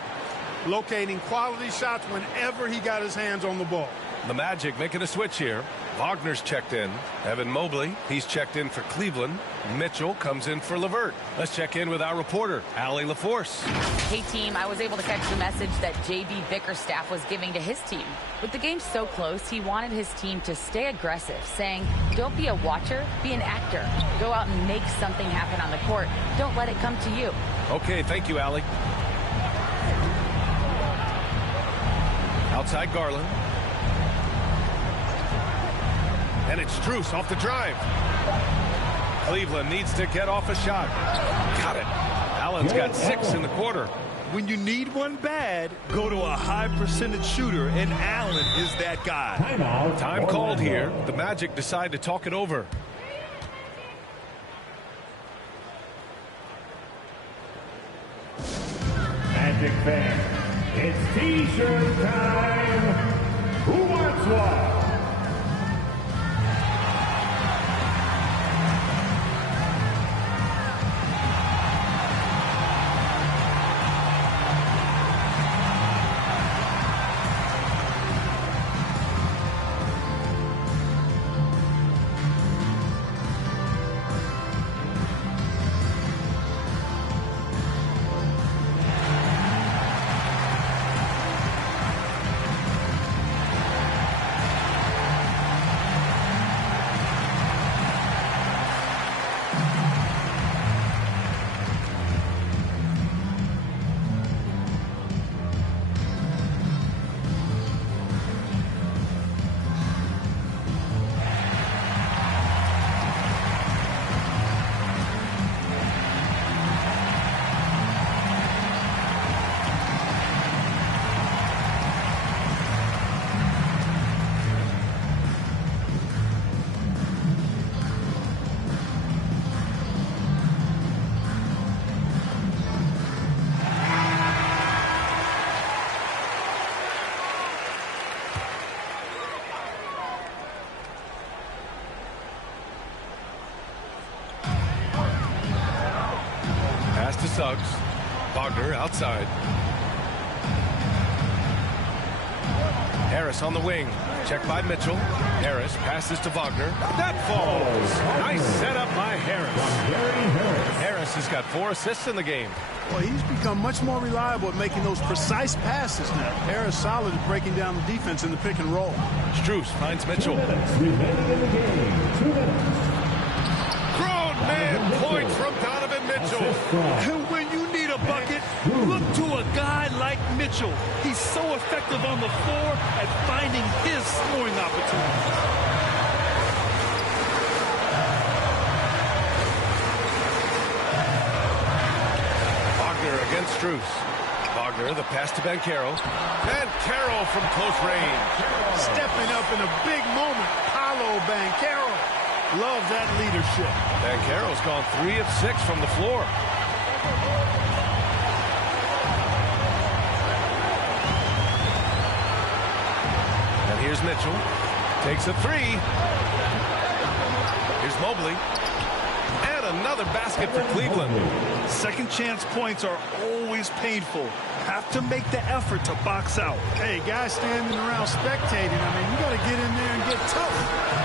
locating quality shots whenever he got his hands on the ball. The Magic making a switch here. Wagner's checked in. Evan Mobley, he's checked in for Cleveland. Mitchell comes in for LeVert. Let's check in with our reporter, Allie LaForce. Hey, team, I was able to catch the message that J.B. Bickerstaff was giving to his team. With the game so close, he wanted his team to stay aggressive, saying, don't be a watcher, be an actor. Go out and make something happen on the court. Don't let it come to you. Okay, thank you, Allie. Outside Garland. And it's Strus off the drive. Cleveland needs to get off a shot. Got it. Allen's got 6 in the quarter. When you need one bad, go to a high percentage shooter, and Allen is that guy. Time called here. The Magic decide to talk it over. Magic fans, it's T-shirt time. Who wants one? To Suggs. Wagner outside. Harris on the wing. Checked by Mitchell. Harris passes to Wagner. That falls. Nice setup by Harris. Harris has got 4 assists in the game. Well, he's become much more reliable at making those precise passes now. Harris solid at breaking down the defense in the pick and roll. Strus finds Mitchell. Grown man point from Donovan Mitchell. And when you need a bucket, look to a guy like Mitchell. He's so effective on the floor at finding his scoring opportunity. Wagner against Strus. Wagner, the pass to Banchero. Banchero from close range. Stepping up in a big moment, Paolo Banchero. Love that leadership. Banchero's gone 3 of 6 from the floor. And here's Mitchell. Takes a three. Here's Mobley. And another basket for Cleveland. Second chance points are always painful. Have to make the effort to box out. Hey, guys standing around spectating, I mean, you got to get in there and get tough.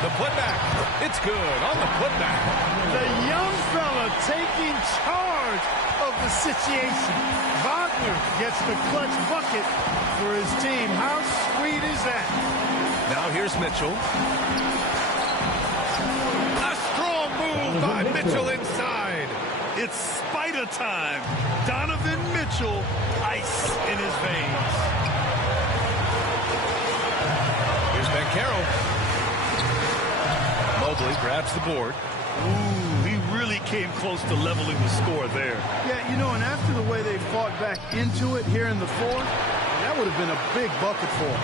The putback. It's good on the putback. The young fella taking charge of the situation. Wagner gets the clutch bucket for his team. How sweet is that? Now here's Mitchell. A strong move by Mitchell inside. It's spider time. Donovan Mitchell, ice in his veins. Here's Banchero. Mobley grabs the board. Ooh, he really came close to leveling the score there. Yeah, you know, and after the way they fought back into it here in the fourth, that would have been a big bucket for him.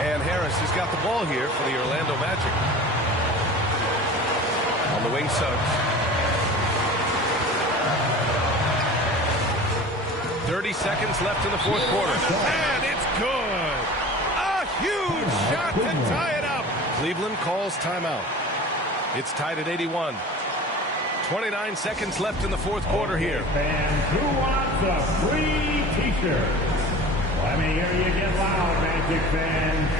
And Harris has got the ball here for the Orlando Magic. On the wing, Suggs. 30 seconds left in the fourth quarter. And it's good. A huge shot to tie it up. Cleveland calls timeout. It's tied at 81. 29 seconds left in the fourth quarter here. Fans, who wants a free t-shirt? Let me hear you get loud, Magic fans.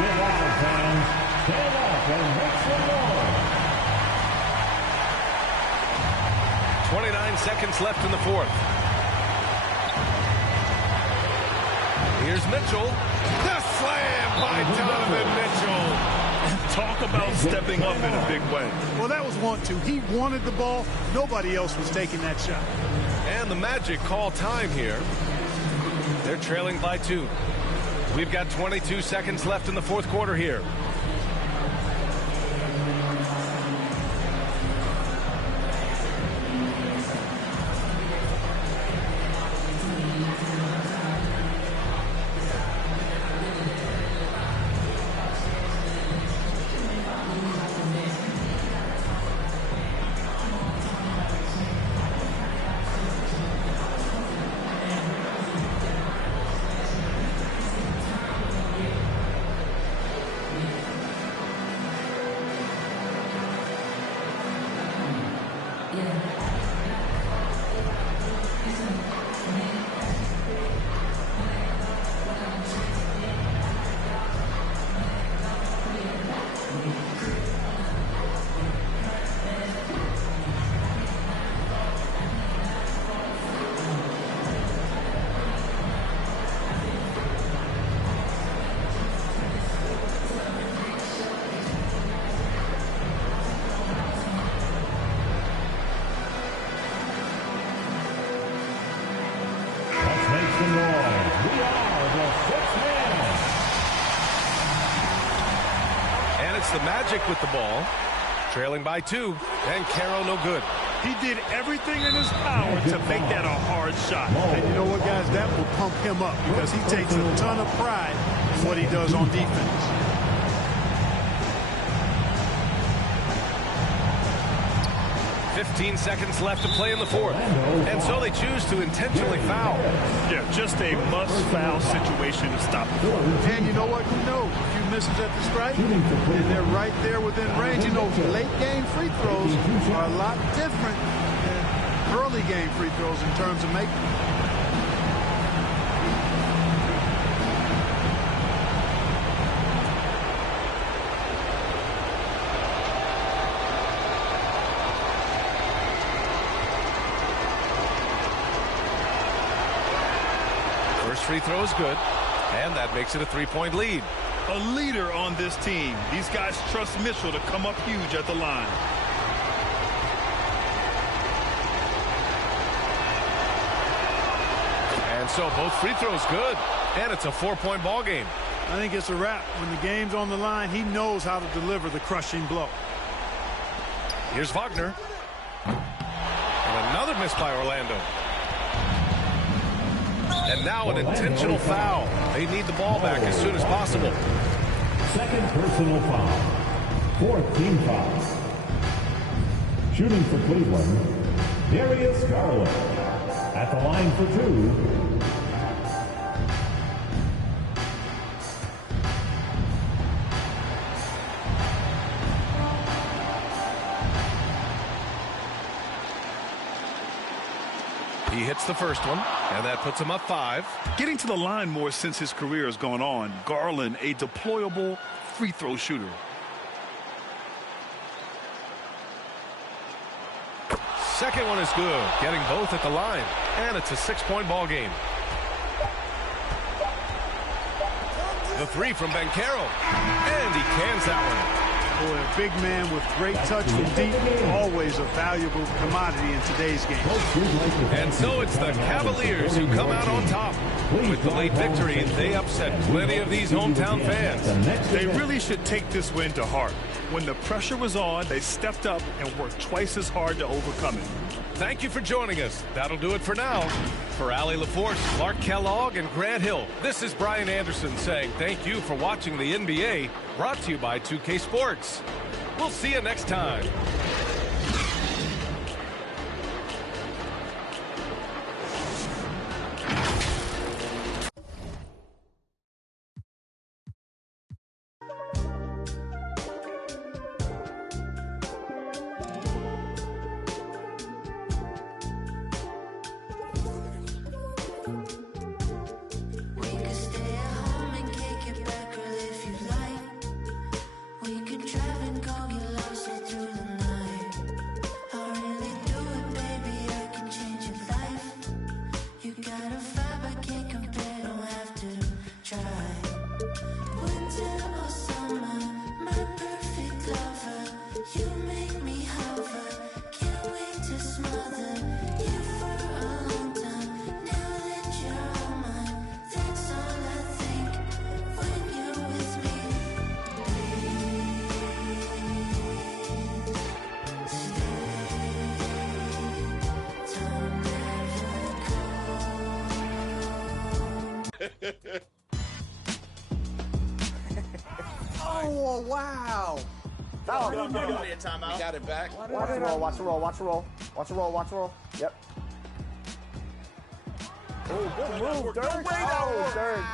Get loud, fans. Stand up and make some noise. 29 seconds left in the fourth. Here's Mitchell. The slam by Donovan Mitchell. Talk about stepping up in a big way. Well, that was 1-2. He wanted the ball. Nobody else was taking that shot. And the Magic call time here. They're trailing by 2. We've got 22 seconds left in the fourth quarter here. And it's the Magic with the ball, trailing by 2, and Caro no good. He did everything in his power to make that a hard shot. And you know what, guys? That will pump him up because he takes a ton of pride in what he does on defense. .15 seconds left to play in the fourth. And so they choose to intentionally foul. Yeah, just a must-foul situation to stop the play. And you know what? Who knows? If you misses at the stripe, and they're right there within range. You know, late-game free throws are a lot different than early-game free throws in terms of making. First free throw is good, and that makes it a 3-point lead. A leader on this team. These guys trust Mitchell to come up huge at the line. And so both free throws good, and it's a 4-point ball game. I think it's a wrap. When the game's on the line, he knows how to deliver the crushing blow. Here's Wagner. And another miss by Orlando. And now an intentional foul. They need the ball back as soon as possible. Second personal foul. Fourth team foul. Shooting for Cleveland, Darius Garland. At the line for 2. He hits the first one, and that puts him up 5. Getting to the line more since his career has gone on. Garland, a deployable free throw shooter. Second one is good, getting both at the line, and it's a 6-point ball game. The 3 from Banchero, and he cans that one. Boy, a big man with great touch from deep, always a valuable commodity in today's game. And so it's the Cavaliers who come out on top. With the late victory, they upset plenty of these hometown fans. They really should take this win to heart. When the pressure was on, they stepped up and worked twice as hard to overcome it. Thank you for joining us. That'll do it for now. For Allie LaForce, Clark Kellogg, and Grant Hill, this is Brian Anderson saying thank you for watching the NBA, brought to you by 2K Sports. We'll see you next time. Oh, wow. Foul. Timeout. Got it back. Watch the roll, watch the roll, watch the roll. Watch the roll, watch the roll. Yep. Oh, good move, Dirk. Oh, Dirk.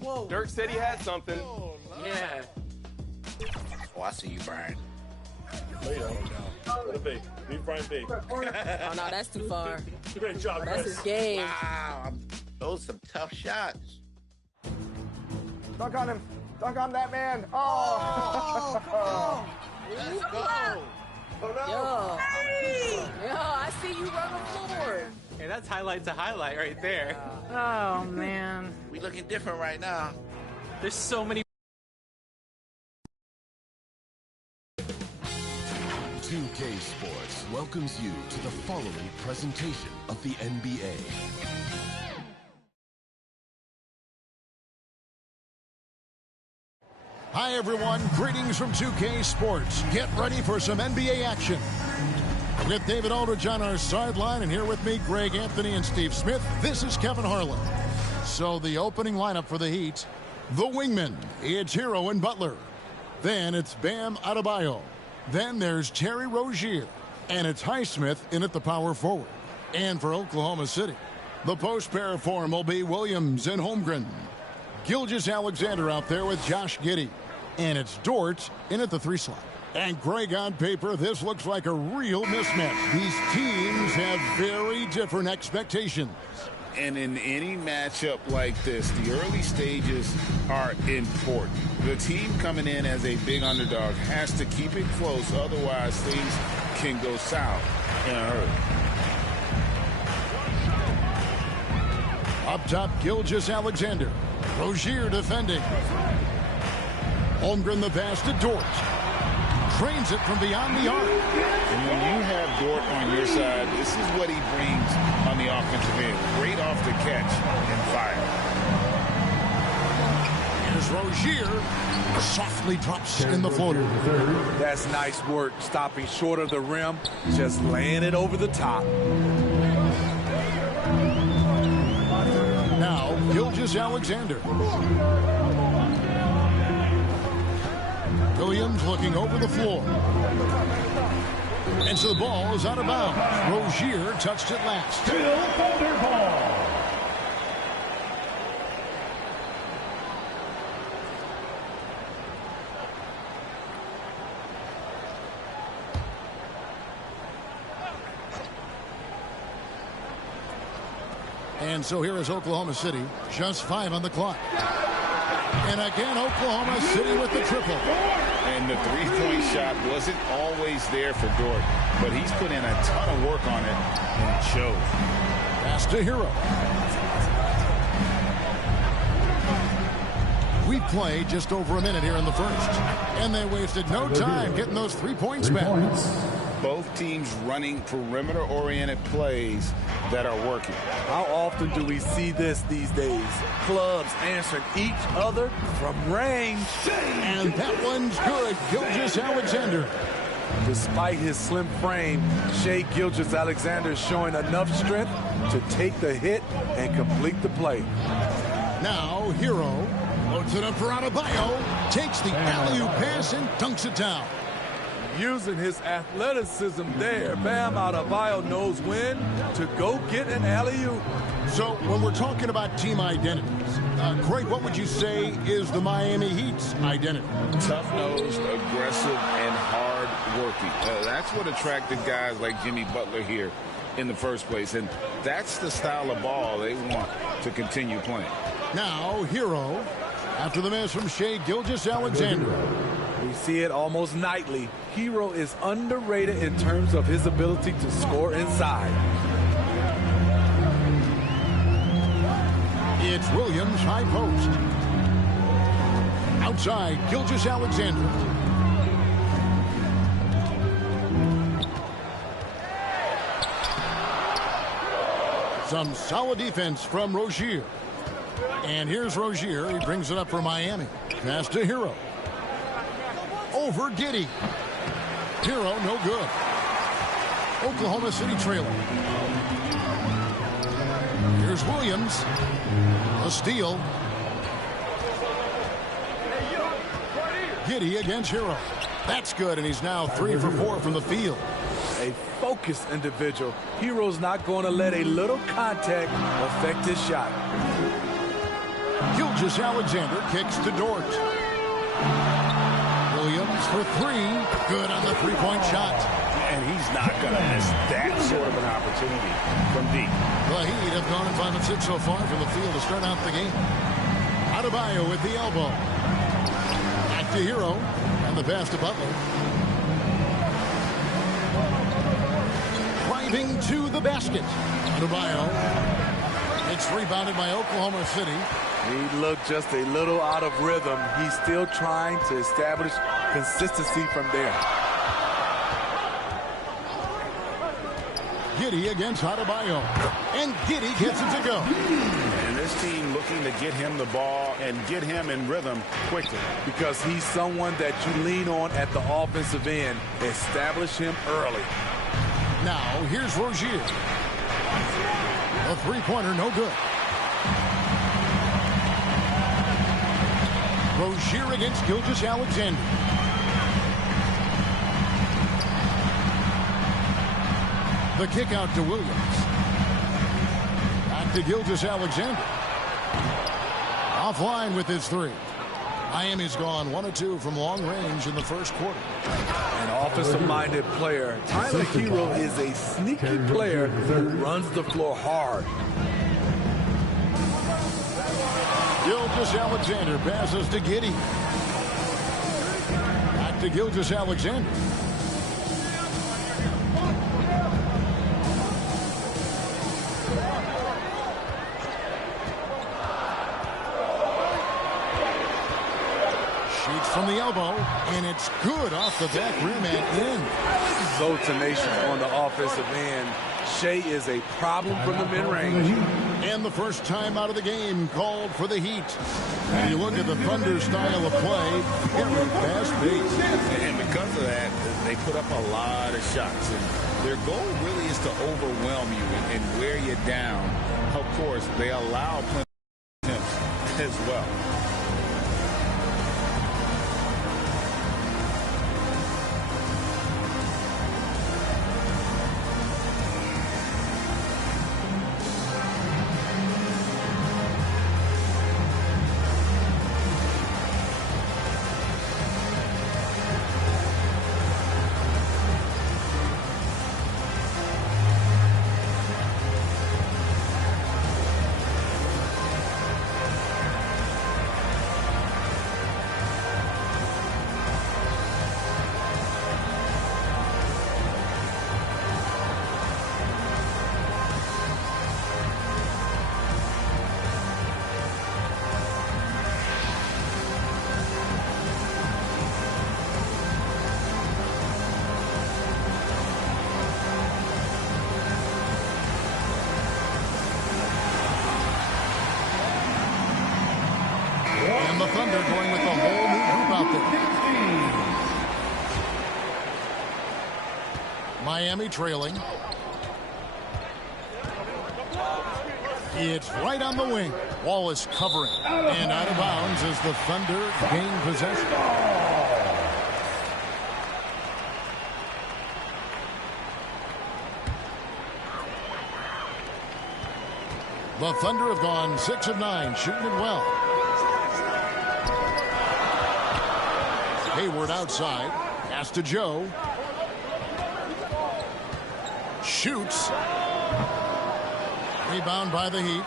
Whoa. Dirk said he had something. Yeah. Oh, I see you, Brian. Lay that one down. Let it be. Leave Brian be. Oh, no, that's too far. Great job, That's Chris. his game. Wow. Those are some tough shots. Dunk on him. Dunk on that man. Oh. Come on. Let's go. Yo. Yo, I see you run the floor. Hey, that's highlight to highlight right there. Oh, man. We looking different right now. There's so many. 2K Sports welcomes you to the following presentation of the NBA. Hi, everyone. Greetings from 2K Sports. Get ready for some NBA action. With David Aldridge on our sideline, and here with me, Greg Anthony and Steve Smith, this is Kevin Harlan. So the opening lineup for the Heat, the wingmen, it's Hero and Butler. Then it's Bam Adebayo. Then there's Terry Rozier. And it's Highsmith in at the power forward. And for Oklahoma City, the post pair form will be Williams and Holmgren. Gilgeous-Alexander out there with Josh Giddey. And it's Dort in at the 3 slot. And Greg, on paper, this looks like a real mismatch. These teams have very different expectations. And in any matchup like this, the early stages are important. The team coming in as a big underdog has to keep it close, otherwise things can go south in a hurry. Up top, Gilgeous-Alexander. Rozier defending. Holmgren the pass to Dort. Trains it from beyond the arc. And when you have Dort on your side, this is what he brings on the offensive end. Great off the catch and fire. Here's Rozier. Softly drops in the floater. That's nice work, stopping short of the rim, just laying it over the top. Now, Gilgeous-Alexander. Williams looking over the floor. And so the ball is out of bounds. Rozier touched it last. Bill Thunderball. And so here is Oklahoma City. Just 5 on the clock. And again, Oklahoma City with the triple. And the three-point shot wasn't always there for Dort, but he's put in a ton of work on it, and it shows. Pass to Hero. We played just over a minute here in the first. And they wasted no time getting those 3 points back. Both teams running perimeter-oriented plays that are working. How often do we see this these days? Clubs answering each other from range. And that one's good. Gilgeous-Alexander. Despite his slim frame, Shai Gilgeous-Alexander is showing enough strength to take the hit and complete the play. Now, Hero loads it up for Adebayo. Takes the alley-oop pass and dunks it down. Using his athleticism there, Bam Adebayo knows when to go get an alley-oop. So when we're talking about team identities, Craig, what would you say is the Miami Heat's identity? Tough-nosed, aggressive, and hard-working. That's what attracted guys like Jimmy Butler here in the first place, and that's the style of ball they want to continue playing. Now, Hero, after the miss from Shai Gilgeous-Alexander. We see it almost nightly. Hero is underrated in terms of his ability to score inside. It's Williams, high post. Outside, Gilgeous-Alexander. Some solid defense from Rozier. And here's Rozier. He brings it up for Miami. Pass to Hero. Over Giddey. Hero, no good. Oklahoma City trailing. Here's Williams. A steal. Giddey against Hero. That's good, and he's now 3 for 4 from the field. A focused individual. Hero's not going to let a little contact affect his shot. Gilgeous-Alexander kicks to Dort. Williams for 3. Good on the three-point shot. And he's not going to miss that sort of an opportunity from deep. The Heat have gone 5 and 6 so far from the field to start out the game. Adebayo with the elbow. Back to Hero. And the pass to Butler. Driving to the basket. Adebayo. It's rebounded by Oklahoma City. He looked just a little out of rhythm. He's still trying to establish consistency from there. Giddey against Adebayo. And Giddey gets it to go. And this team looking to get him the ball and get him in rhythm quickly. Because he's someone that you lean on at the offensive end. Establish him early. Now, here's Rozier. A three-pointer, no good. Rozier against Gilgeous-Alexander. The kick out to Williams. Back to Gilgeous-Alexander. Offline with his three. Miami's gone 1 of 2 from long range in the first quarter. An offensive-minded player. Tyler Hero is a sneaky player who runs the floor hard. Gilgeous-Alexander passes to Giddey. Back to Gilgeous-Alexander. Shoots from the elbow, and it's good off the back rim and in. So tenacious on the offensive end. Shea is a problem from the mid-range. And the first time out of the game called for the Heat. And you look at the Thunder style of play, very fast-paced. And because of that, they put up a lot of shots. And their goal really is to overwhelm you and wear you down. Of course, they allow plenty of attempts as well. And the Thunder going with the whole new group out there. Miami trailing. It's right on the wing. Wallace covering. And out of bounds as the Thunder gain possession. The Thunder have gone 6 of 9, shooting it well. Hayward outside. Pass to Joe. Shoots. Rebound by the Heat.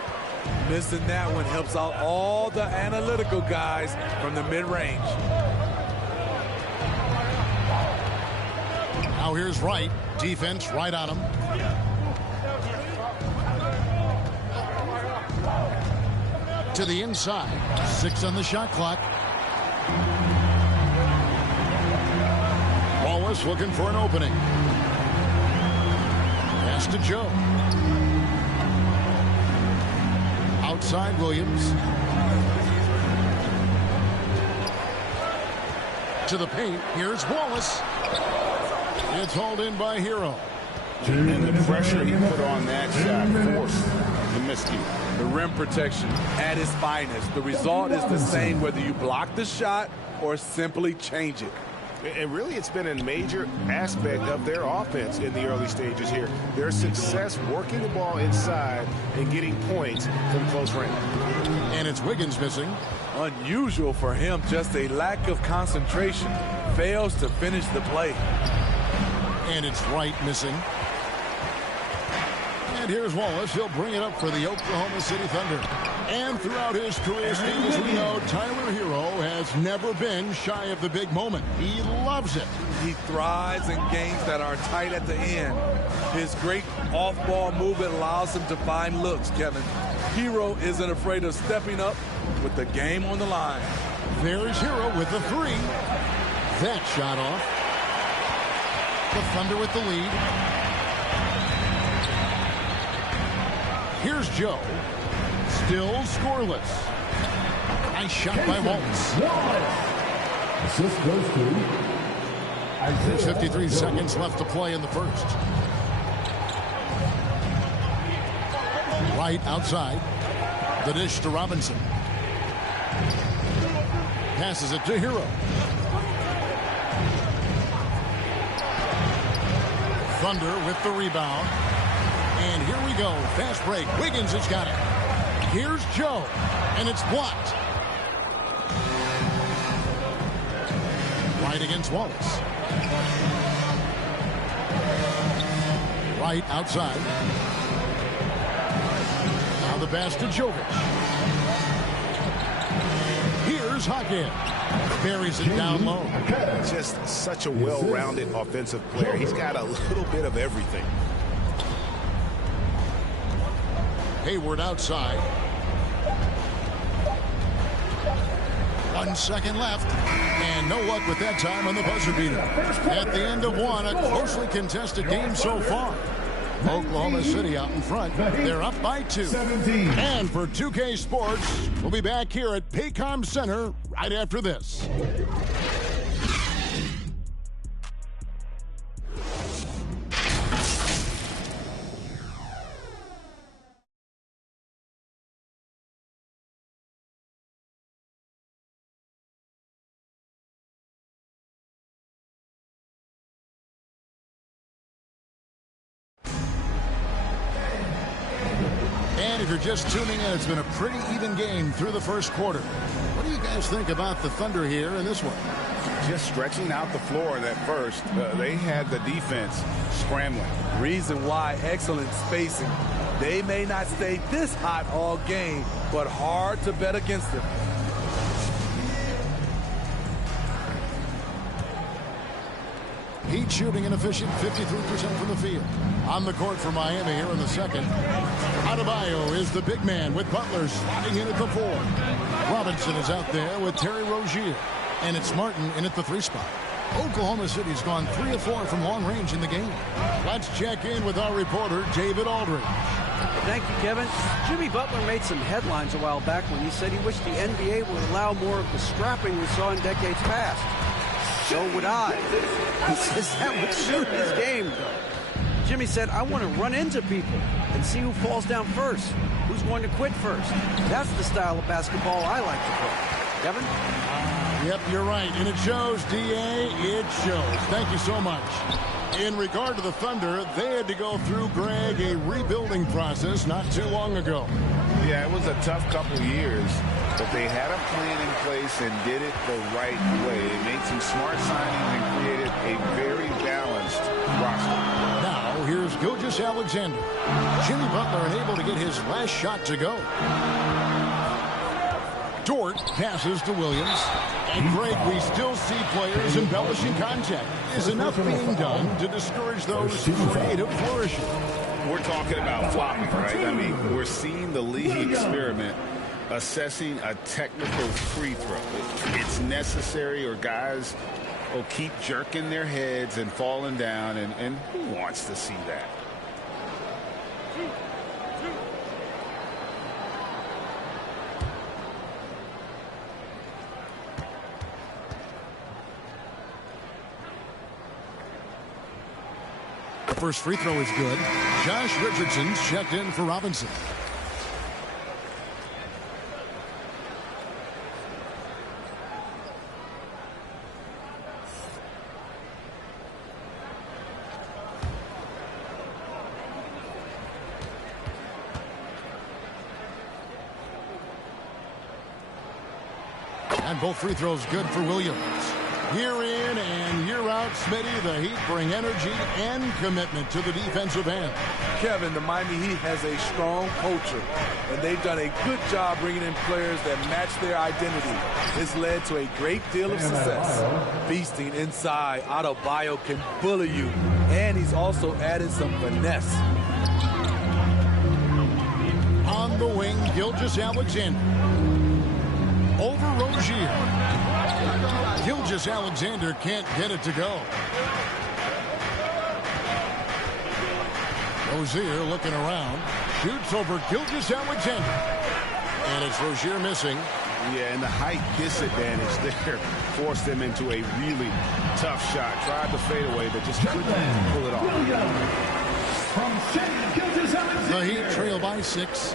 Missing that one helps out all the analytical guys from the mid-range. Now here's Wright. Defense right on him. To the inside. 6 on the shot clock. Wallace looking for an opening. Pass to Joe. Outside Williams. To the paint. Here's Wallace. It's hauled in by Hero. And the pressure he put on that shot forced the miscue. The rim protection at its finest. The result is the same whether you block the shot or simply change it. And really, it's been a major aspect of their offense in the early stages here. Their success working the ball inside and getting points from close range. And it's Wiggins missing. Unusual for him, just a lack of concentration. Fails to finish the play. And it's Wright missing. And here's Wallace. He'll bring it up for the Oklahoma City Thunder. And throughout his career, Steve, as we know, Tyler Hero has never been shy of the big moment. He loves it. He thrives in games that are tight at the end. His great off-ball movement allows him to find looks, Kevin. Hero isn't afraid of stepping up with the game on the line. There's Hero with the 3. That shot off. The Thunder with the lead. Here's Joe. Still scoreless. Nice shot by Wallace. Assist goes to There's 53 seconds left to play in the first. Right outside. The dish to Robinson. Passes it to Hero. Thunder with the rebound. And here we go. Fast break. Wiggins has got it. Here's Joe. And it's blocked. Right against Wallace. Right outside. Now the pass to Jovic. Here's Hackett. Buries it down low. Just such a well-rounded offensive player. He's got a little bit of everything. Hayward outside. 1 second left. And no luck with that time on the buzzer beater. At the end of one, a closely contested game so far. Oklahoma City out in front. They're up by 2. And for 2K Sports, we'll be back here at Paycom Center right after this. And if you're just tuning in, it's been a pretty even game through the first quarter. What do you guys think about the Thunder here in this one? Just stretching out the floor at first. They had the defense scrambling. Reason why, excellent spacing. They may not stay this hot all game, but hard to bet against them. Heat shooting an efficient 53% from the field. On the court for Miami here in the second. Adebayo is the big man with Butler sliding in at the 4. Robinson is out there with Terry Rozier. And it's Martin in at the 3 spot. Oklahoma City's gone 3 of 4 from long range in the game. Let's check in with our reporter, David Aldridge. Thank you, Kevin. Jimmy Butler made some headlines a while back when he said he wished the NBA would allow more of the strapping we saw in decades past. So would I. He says that would suit his game, though. Jimmy said, I want to run into people and see who falls down first, who's going to quit first. That's the style of basketball I like to play. Kevin? Yep, you're right. And it shows, D.A., it shows. Thank you so much. In regard to the Thunder, they had to go through, Greg, a rebuilding process not too long ago. Yeah, it was a tough couple years, but they had a plan in place and did it the right way. They made some smart signings and created a very balanced roster. Now, here's Gilgeous-Alexander. Jimmy Butler unable to get his last shot to go. Dort passes to Williams. And Greg, we still see players embellishing contact. Is enough being done to discourage those creative flourishes? We're talking about flopping, right? I mean, we're seeing the league experiment assessing a technical free throw. It's necessary, or guys will keep jerking their heads and falling down, and who wants to see that? The first free throw is good. Josh Richardson's checked in for Robinson. And both free throws good for Williams. Year in and year out, Smitty, the Heat bring energy and commitment to the defensive end. Kevin, the Miami Heat has a strong culture, and they've done a good job bringing in players that match their identity. It's led to a great deal of success. Feasting inside, Adebayo can bully you, and he's also added some finesse. On the wing, Gilgeous-Alexander. Over Rozier. Gilgeous-Alexander can't get it to go. Rozier looking around. Shoots over Gilgeous-Alexander. And it's Rozier missing. Yeah, and the height disadvantage there forced them into a really tough shot. Tried to fade away, but just couldn't pull it off. The Heat trail by 6.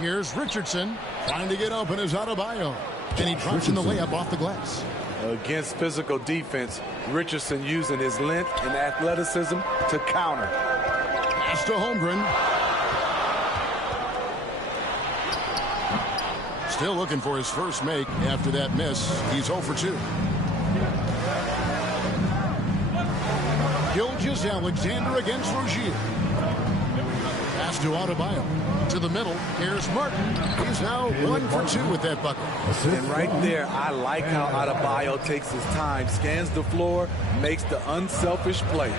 Here's Richardson trying to get open as Adebayo. And he drops in the layup off the glass. Against physical defense, Richardson using his length and athleticism to counter. Pass to Holmgren. Still looking for his first make after that miss. He's 0 for 2. Gilgeous-Alexander against Rozier. Pass to Adebayo. To the middle. Here's Martin. He's now 1 for 2 with that bucket. And right there, I like how Adebayo takes his time, scans the floor, makes the unselfish play.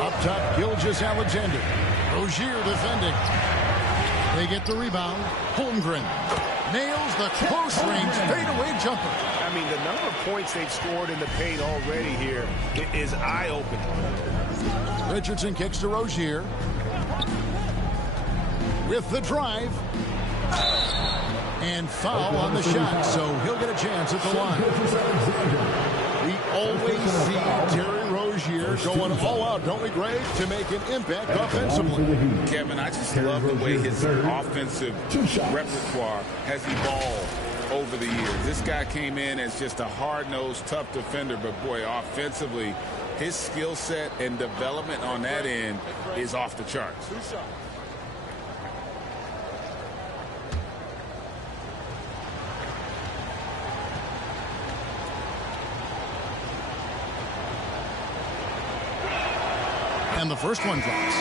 Up top, Gilgeous-Alexander. Rozier defending. They get the rebound. Holmgren nails the close-range fadeaway jumper. I mean, the number of points they've scored in the paint already here is eye-opening. Richardson kicks to Rozier. With the drive. And foul on the shot, so he'll get a chance at the line. We always see Terry Rozier going all out, don't we, Greg, to make an impact offensively. Kevin, I just love the way his offensive repertoire has evolved over the years. This guy came in as just a hard-nosed, tough defender, but boy, offensively, his skill set and development on that end is off the charts. And the first one drops.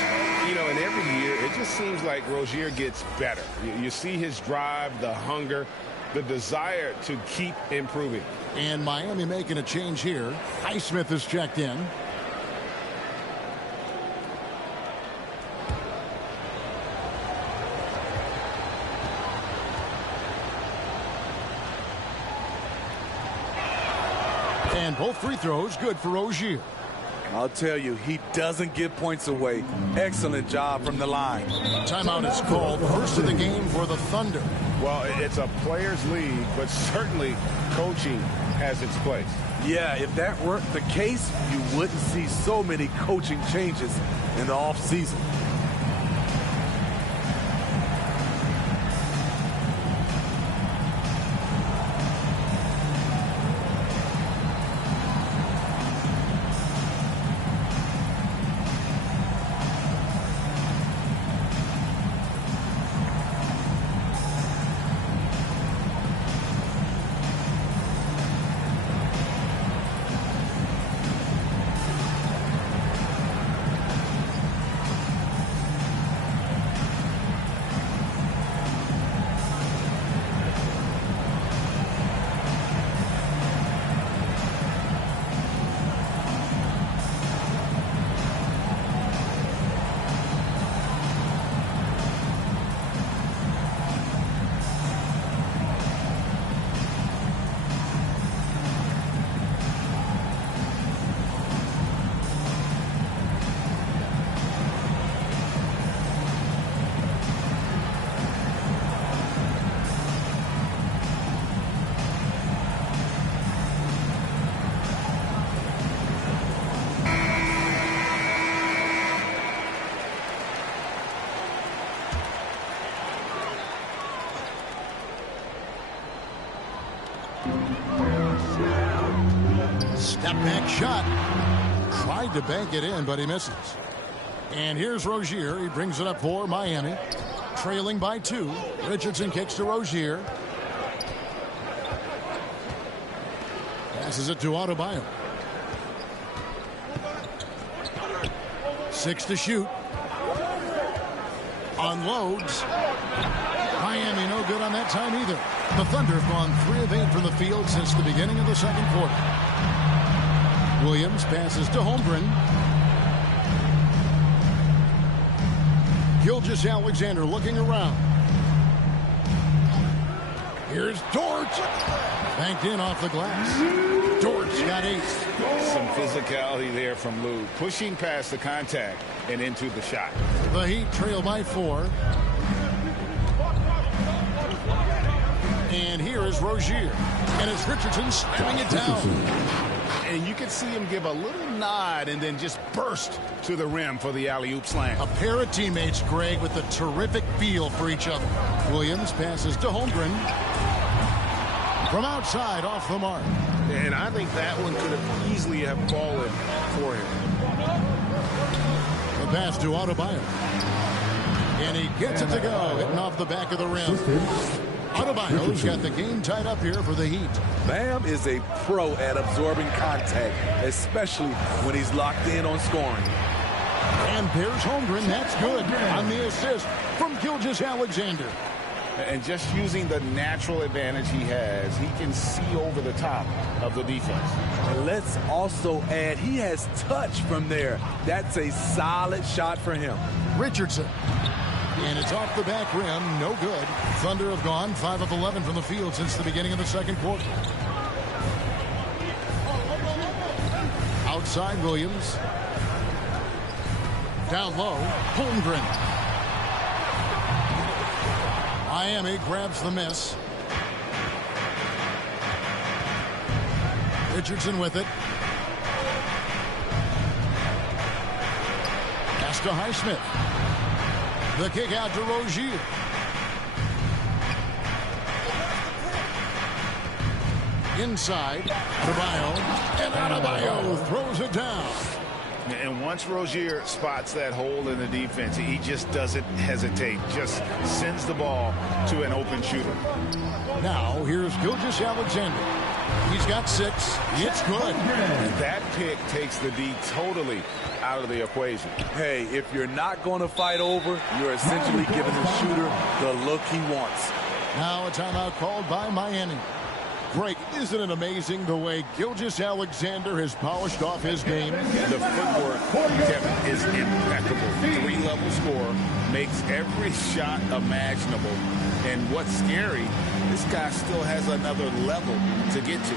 You know, and every year, it just seems like Rozier gets better. You see his drive, the hunger, the desire to keep improving. And Miami making a change here. Highsmith is checked in. And both free throws good for Rozier. I'll tell you, he doesn't give points away. Excellent job from the line. Timeout is called. First of the game for the Thunder. Well, it's a players' league, but certainly coaching has its place. Yeah, if that weren't the case, you wouldn't see so many coaching changes in the offseason. Step back shot. Tried to bank it in, but he misses. And here's Rozier. He brings it up for Miami. Trailing by 2. Richardson kicks to Rozier. Passes it to Adebayo. 6 to shoot. Unloads. Miami no good on that time either. The Thunder have gone 3 of 8 from the field since the beginning of the second quarter. Williams passes to Holmgren. Gilgeous-Alexander looking around. Here's Dort. Banked in off the glass. Dort's got 8. Some physicality there from Lou. Pushing past the contact and into the shot. The Heat trail by 4. And here is Rozier. And it's Richardson slamming it down. And you can see him give a little nod and then just burst to the rim for the alley-oop slam. A pair of teammates, Greg, with a terrific feel for each other. Williams passes to Holmgren. From outside, off the mark. And I think that one could have easily have fallen for him. The pass to Adebayo. And he gets it to go, hitting off the back of the rim. Adebayo's got the game tied up here for the Heat. Bam is a pro at absorbing contact, especially when he's locked in on scoring. And there's Holmgren. That's good on the assist from Gilgeous-Alexander. And just using the natural advantage he has, he can see over the top of the defense. And let's also add, he has touch from there. That's a solid shot for him. Richardson. And it's off the back rim. No good. Thunder have gone 5 of 11 from the field since the beginning of the second quarter. Outside Williams. Down low, Holmgren. Miami grabs the miss. Richardson with it. Pass to Highsmith. The kick out to Rozier. Inside, Adebayo. And Adebayo throws it down. And once Rozier spots that hole in the defense, he just doesn't hesitate. Just sends the ball to an open shooter. Now, here's Gilgeous-Alexander. He's got 6. It's good. That pick takes the D totally out of the equation. Hey, if you're not going to fight over, you're essentially giving the shooter the look he wants. Now a timeout called by Miami. Greg, isn't it amazing the way Gilgeous-Alexander has polished off his game? The footwork, Kevin, is impeccable. 3-level scorer, makes every shot imaginable. And what's scary, this guy still has another level to get to.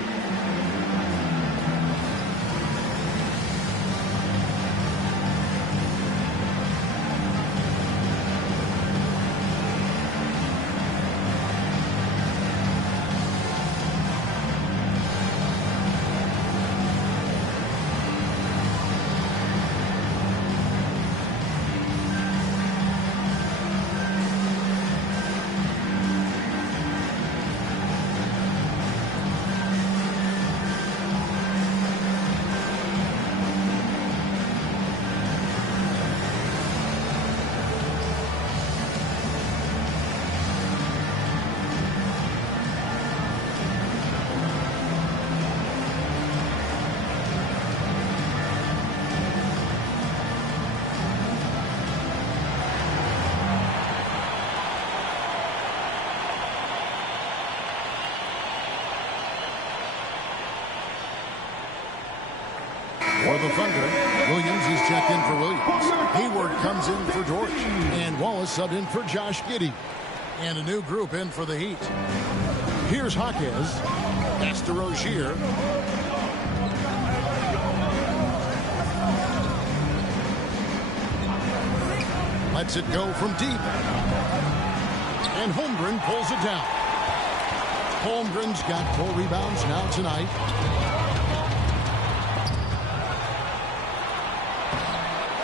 For the Thunder, Williams is checked in for Williams. Hayward comes in for George. And Wallace subbed in for Josh Giddey. And a new group in for the Heat. Here's Jaquez. That's to Rozier. Lets it go from deep. And Holmgren pulls it down. Holmgren's got 4 rebounds now tonight.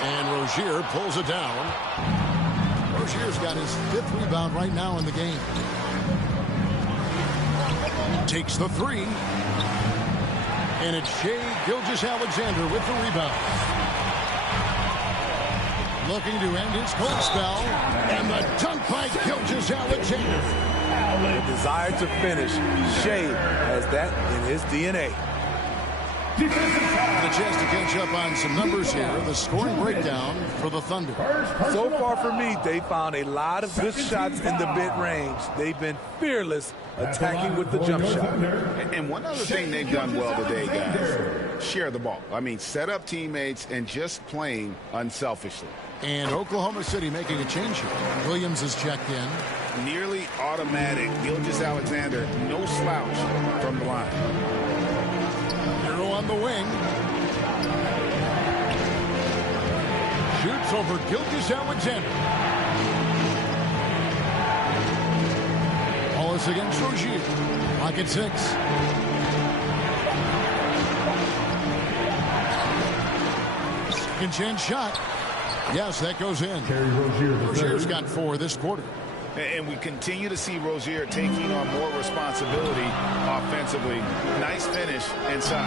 And Rozier pulls it down. Rozier's got his 5th rebound right now in the game. Takes the 3. And it's Shai Gilgeous-Alexander with the rebound. Looking to end his cold spell. And the dunk by Gilgeous-Alexander. The desire to finish. Shai has that in his DNA. The chance to catch up on some numbers here. The scoring breakdown for the Thunder. So far for me, they found a lot of good shots in the mid-range. They've been fearless attacking with the jump shot. And one other thing they've done well today, guys, share the ball. I mean, set up teammates and just playing unselfishly. And Oklahoma City making a change here. Williams is checked in. Nearly automatic. Gilgeous-Alexander, no slouch from the line. Hero on the wing. Shoots over Gilgeous-Alexander. Wallace against Rozier. Clock at 6. Second chance shot. Yes, that goes in. Rozier's got 4 this quarter. And we continue to see Rozier taking on more responsibility offensively. Nice finish inside.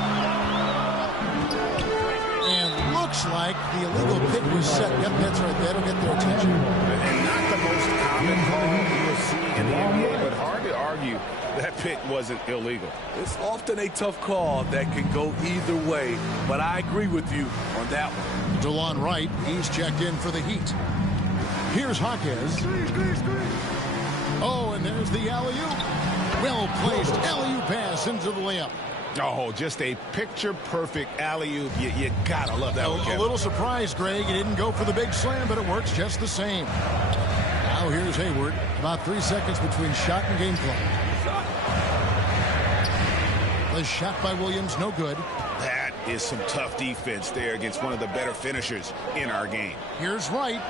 And look looks like the illegal pick was set. Yep, that's right. That'll get their attention. And not the most common call you'll see in the NBA, but hard to argue that pick wasn't illegal. It's often a tough call that can go either way, but I agree with you on that one. DeLon Wright, he's checked in for the Heat. Here's Jaquez. Oh, and there's the alley-oop. Well-placed alley-oop pass into the layup. Oh, just a picture-perfect alley-oop. You gotta love that one, Kevin. A little surprised, Greg. He didn't go for the big slam, but it works just the same. Now here's Hayward. About 3 seconds between shot and game clock. The shot by Williams, no good. That is some tough defense there against one of the better finishers in our game. Here's Wright.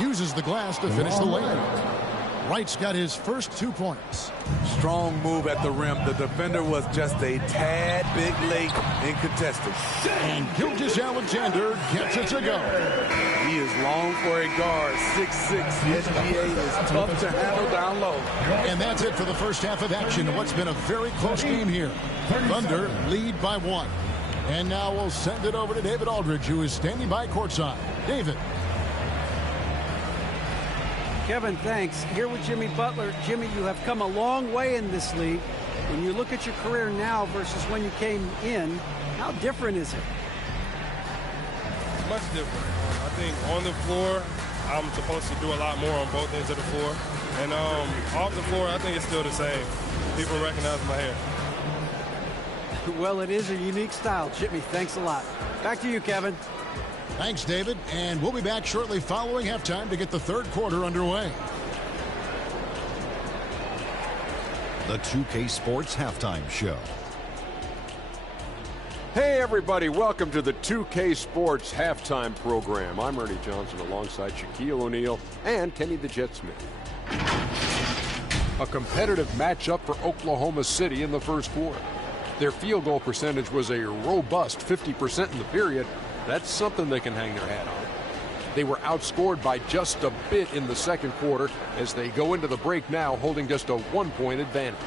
Uses the glass to finish the layup. Wright's got his first 2 points. Strong move at the rim. The defender was just a tad bit late in contesting. And Gilgeous-Alexander gets it to go. He is long for a guard. 6'6". NBA is tough to handle down low. And that's it for the first half of action in what's been a very close game here. Thunder lead by 1. And now we'll send it over to David Aldridge, who is standing by courtside. David. Kevin, thanks. Here with Jimmy Butler. Jimmy, you have come a long way in this league. When you look at your career now versus when you came in, how different is it? Much different. I think on the floor, I'm supposed to do a lot more on both ends of the floor. And off the floor, I think it's still the same. People recognize my hair. Well, it is a unique style. Jimmy, thanks a lot. Back to you, Kevin. Thanks, David. And we'll be back shortly following halftime to get the third quarter underway. The 2K Sports Halftime Show. Hey, everybody. Welcome to the 2K Sports Halftime Program. I'm Ernie Johnson alongside Shaquille O'Neal and Kenny the Jet Smith. A competitive matchup for Oklahoma City in the first quarter. Their field goal percentage was a robust 50% in the period. That's something they can hang their hat on. They were outscored by just a bit in the second quarter as they go into the break now holding just a 1-point advantage.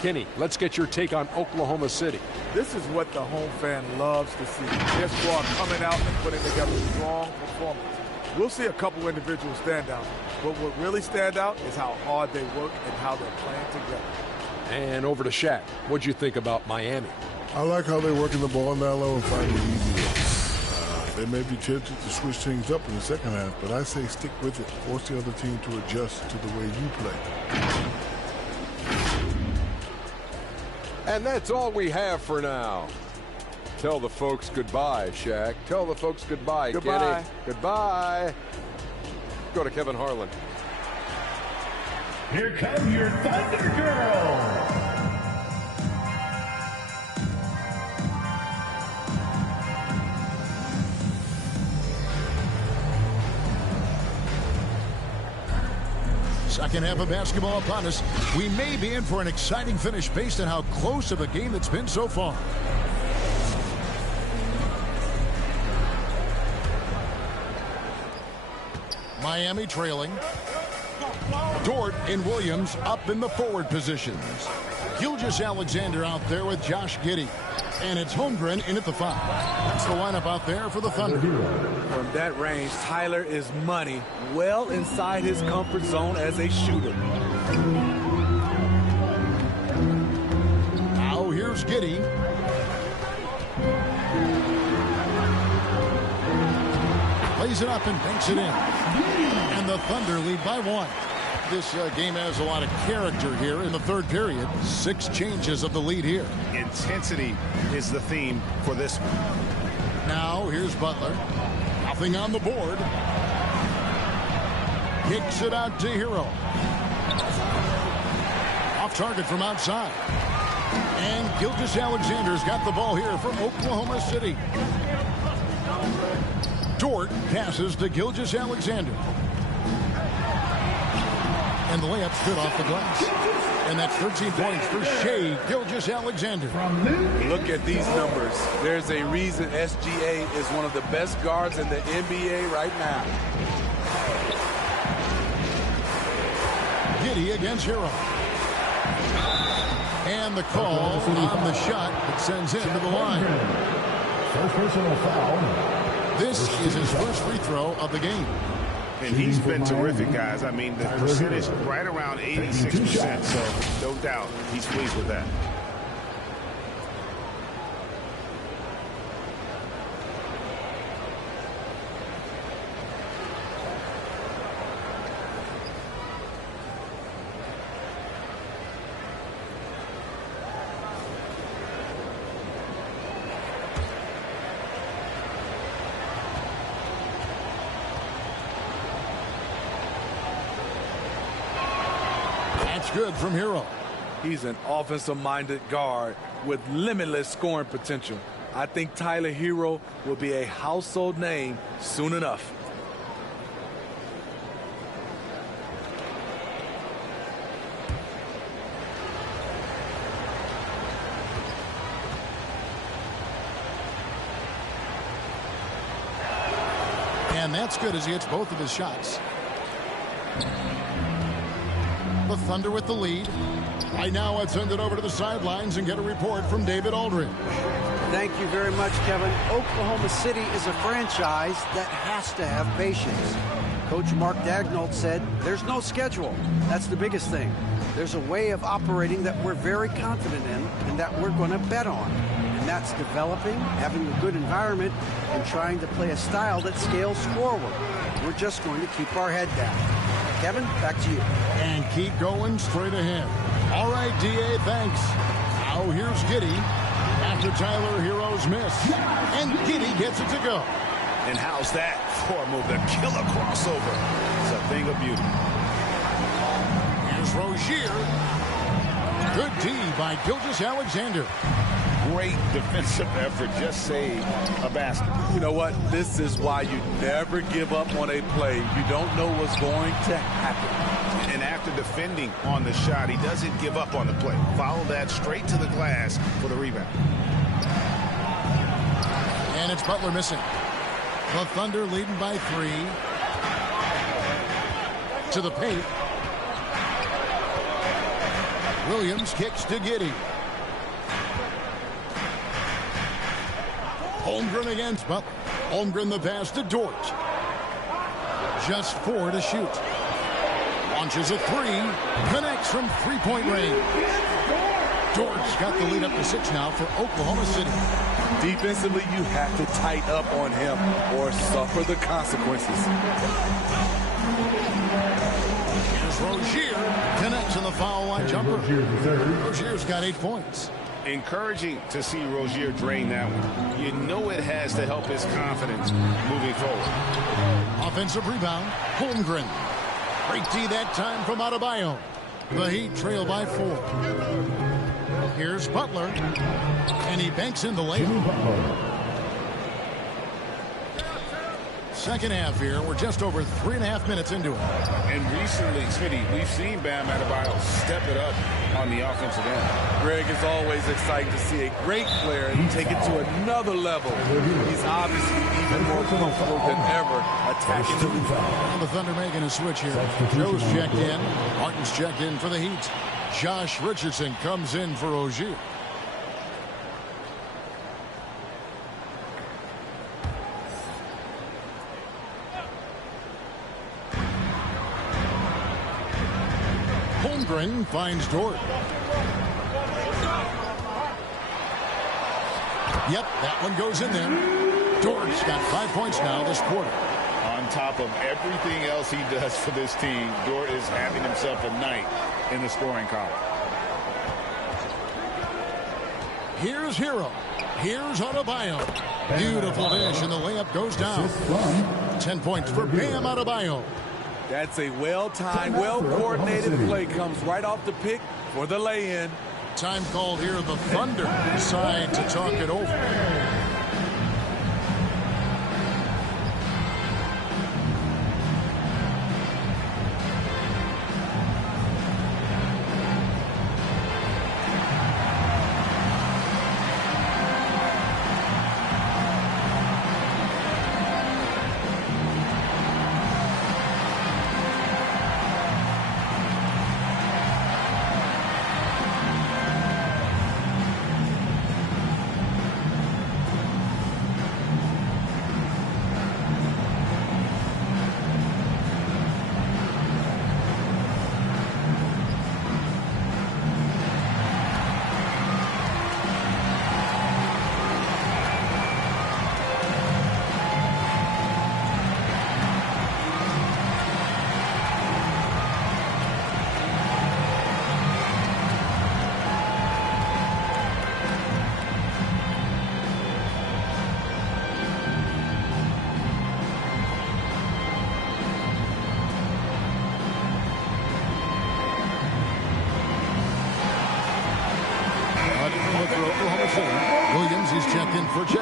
Kenny, let's get your take on Oklahoma City. This is what the home fan loves to see. Their squad coming out and putting together a strong performance. We'll see a couple individual standouts, but what really stand out is how hard they work and how they're playing together. And over to Shaq. What'd you think about Miami? I like how they're working the ball down low and finding easy looks. They may be tempted to switch things up in the second half, but I say stick with it. Force the other team to adjust to the way you play. And that's all we have for now. Tell the folks goodbye, Shaq. Tell the folks goodbye, Goodbye. Kenny. Goodbye. Go to Kevin Harlan. Here come your Thunder Girls. Second half of basketball upon us. We may be in for an exciting finish based on how close of a game it's been so far. Miami trailing. Dort and Williams up in the forward positions. Gilgeous-Alexander out there with Josh Giddey. And it's Holmgren in at the 5. That's the lineup out there for the Thunder. From that range, Tyler is money, well inside his comfort zone as a shooter. Now here's Giddey. Plays it up and banks it in. And the Thunder lead by 1. This game has a lot of character here in the third period. 6 changes of the lead here. Intensity is the theme for this one. Now here's Butler. Nothing on the board. Kicks it out to Hero. Off target from outside. And Gilgeous-Alexander's got the ball here from Oklahoma City. Dort passes to Gilgeous-Alexander. And the layup stood off the glass. And that's 13 points for Shai Gilgeous-Alexander. Look at these numbers. There's a reason SGA is one of the best guards in the NBA right now. Giddey against Hero. And the call on the shot that sends him to the line. First personal foul. This is his first free throw of the game. And he's been terrific, guys. I mean, the percentage right around 86%, so no doubt he's pleased with that. Good from Hero. He's an offensive-minded guard with limitless scoring potential. I think Tyler Hero will be a household name soon enough. And that's good as he hits both of his shots. The Thunder with the lead. Right now, I'd send it over to the sidelines and get a report from David Aldridge. Thank you very much, Kevin. Oklahoma City is a franchise that has to have patience. Coach Mark Daigneault said, there's no schedule. That's the biggest thing. There's a way of operating that we're very confident in and that we're going to bet on. And that's developing, having a good environment, and trying to play a style that scales forward. We're just going to keep our head down. Kevin, back to you. And keep going straight ahead. All right, D.A., thanks. Now here's Giddey after Tyler Hero's miss. And Giddey gets it to go. And how's that for a move? The killer crossover. It's a thing of beauty. Here's Rozier. Good D by Gilgeous-Alexander. Great defensive effort. Just saved a basket. You know what? This is why you never give up on a play. You don't know what's going to happen. And after defending on the shot, he doesn't give up on the play. Follow that straight to the glass for the rebound. And it's Butler missing. The Thunder leading by 3. To the paint. Williams kicks to Giddey. Holmgren against Butler. Holmgren the pass to Dort. Just 4 to shoot. Launches a 3. Connects from three-point range. Dort's got the lead up to 6 now for Oklahoma City. Defensively, you have to tighten up on him or suffer the consequences. Here's Rozier. Connects on the foul line jumper. Rozier's got 8 points. Encouraging to see Rozier drain that one. You know it has to help his confidence moving forward. Offensive rebound. Holmgren. Great D that time from Adebayo. The Heat trail by 4. Here's Butler. And he banks in the layup. Second half here. We're just over 3.5 minutes into it. And recently, Smitty, we've seen Bam Adebayo step it up on the offensive end. Greg, is always exciting to see a great player take it to another level. He's obviously even more comfortable than ever attacking the rebound. And the Thunder making a switch here. Joe's checked in. Martin's checked in for the Heat. Josh Richardson comes in for Rozier. Holmgren finds Dort. Yep, that one goes in there. Dort's got 5 points now this quarter. On top of everything else he does for this team, Dort is having himself a night in the scoring column. Here's Hero. Here's Adebayo. Beautiful dish, and the layup goes down. 10 points for Bam Adebayo. That's a well-timed, well-coordinated play. Comes right off the pick for the lay-in. Time called here. The Thunder decide to talk it over.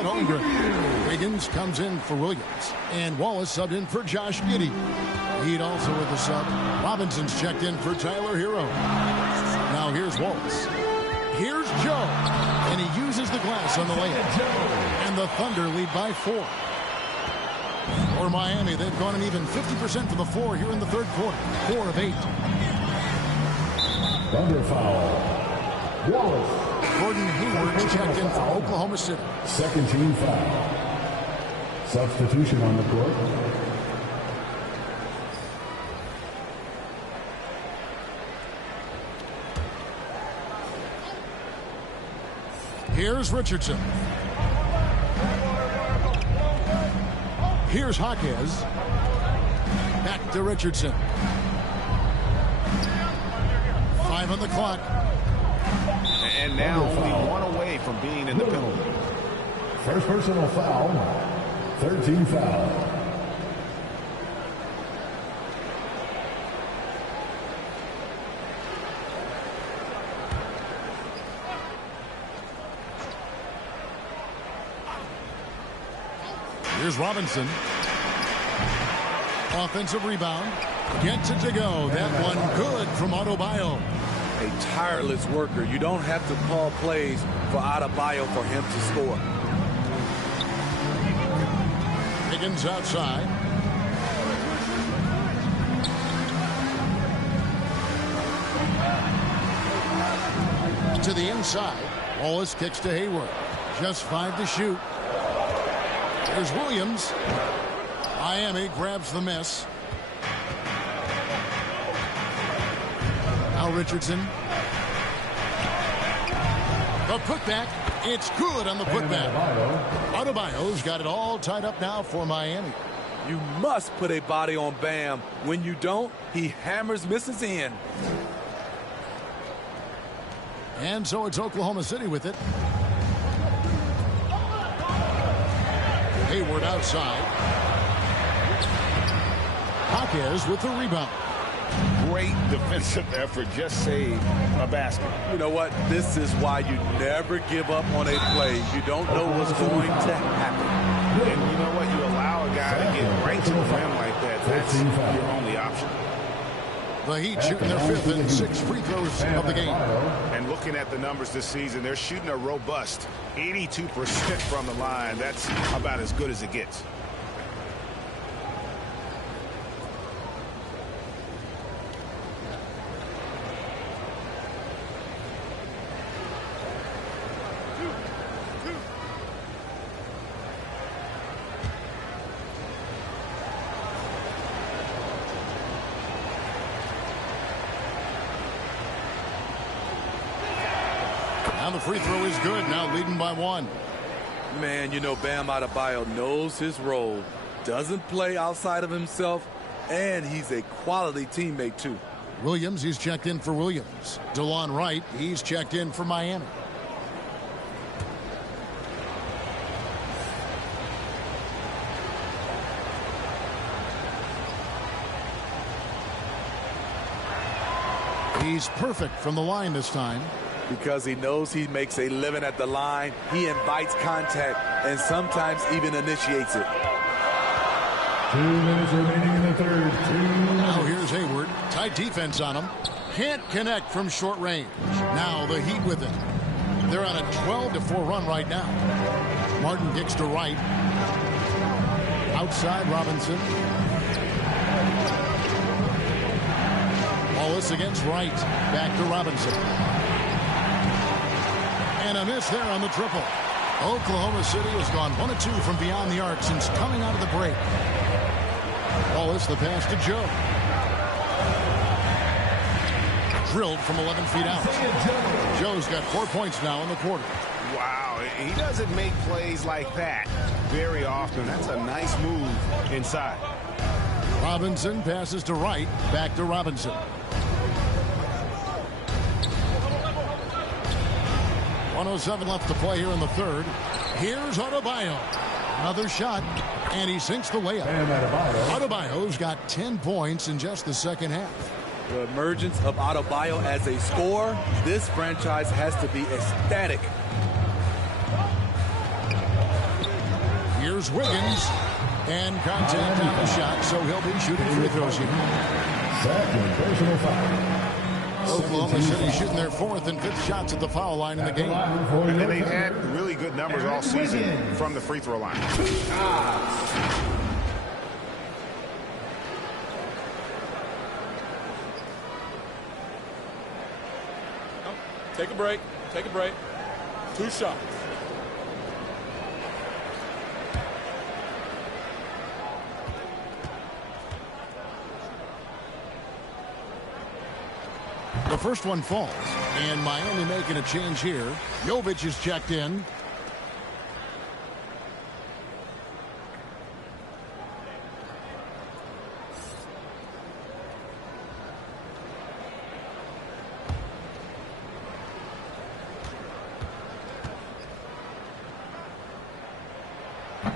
Chet Holmgren. Wiggins comes in for Williams. And Wallace subbed in for Josh Giddey. Heat also with the sub. Robinson's checked in for Tyler Hero. Now here's Wallace. Here's Joe. And he uses the glass on the layup. And the Thunder lead by 4. For Miami, they've gone an even 50% from the floor here in the third quarter. 4 of 8. Thunder foul. Wallace. Gordon Hayward checked in for Oklahoma City. Second team foul. Substitution on the court. Here's Richardson. Here's Jaquez. Back to Richardson. 5 on the clock. And now only 1 away from being in the penalty. First personal foul. Third team foul. Here's Robinson. Offensive rebound. Gets it to go. That one good from Adebayo. A tireless worker. You don't have to call plays for Adebayo for him to score. Higgins outside. To the inside. Wallace kicks to Hayward. Just 5 to shoot. There's Williams. Miami grabs the miss. Now Richardson. The putback. It's good on the putback. Adebayo's got it all tied up now for Miami. You must put a body on Bam. When you don't, he hammers misses in. And so it's Oklahoma City with it. Hayward outside. Jaquez with the rebound. Great defensive effort. Just saved a basket. You know what? This is why you never give up on a play. You don't know what's going to happen. And you know what? You allow a guy to get right to the rim like that. That's your only option. The Heat shooting their 5th and 6th free throws of the game. And looking at the numbers this season, they're shooting a robust 82% from the line. That's about as good as it gets. And the free throw is good. Now leading by 1. Man, you know Bam Adebayo knows his role. Doesn't play outside of himself. And he's a quality teammate, too. Williams, he's checked in for Williams. DeLon Wright, he's checked in for Miami. He's perfect from the line this time. Because he knows he makes a living at the line. He invites contact and sometimes even initiates it. 2 minutes remaining in the third. Now here's Hayward. Tight defense on him. Can't connect from short range. Now the Heat with it. They're on a 12-4 run right now. Martin kicks to Wright. Outside Robinson. Wallace against Wright. Back to Robinson. And a miss there on the triple. Oklahoma City has gone 1 of 2 from beyond the arc since coming out of the break. Wallace, the pass to Joe. Drilled from 11 feet out. Joe's got 4 points now in the quarter. Wow, he doesn't make plays like that very often. That's a nice move inside. Robinson passes to Wright. Back to Robinson. 1:07 left to play here in the third. Here's Adebayo. Another shot, and he sinks the layup. Adebayo's got 10 points in just the second half. The emergence of Adebayo as a scorer, this franchise has to be ecstatic. Here's Wiggins. And contact on the shot, so he'll be shooting free throws here. Second personal foul. Oklahoma City shooting their 4th and 5th shots at the foul line in the game. And they've had really good numbers all season from the free throw line. Take a break. Take a break. 2 shots. The first one falls, and Miami making a change here. Jovic is checked in.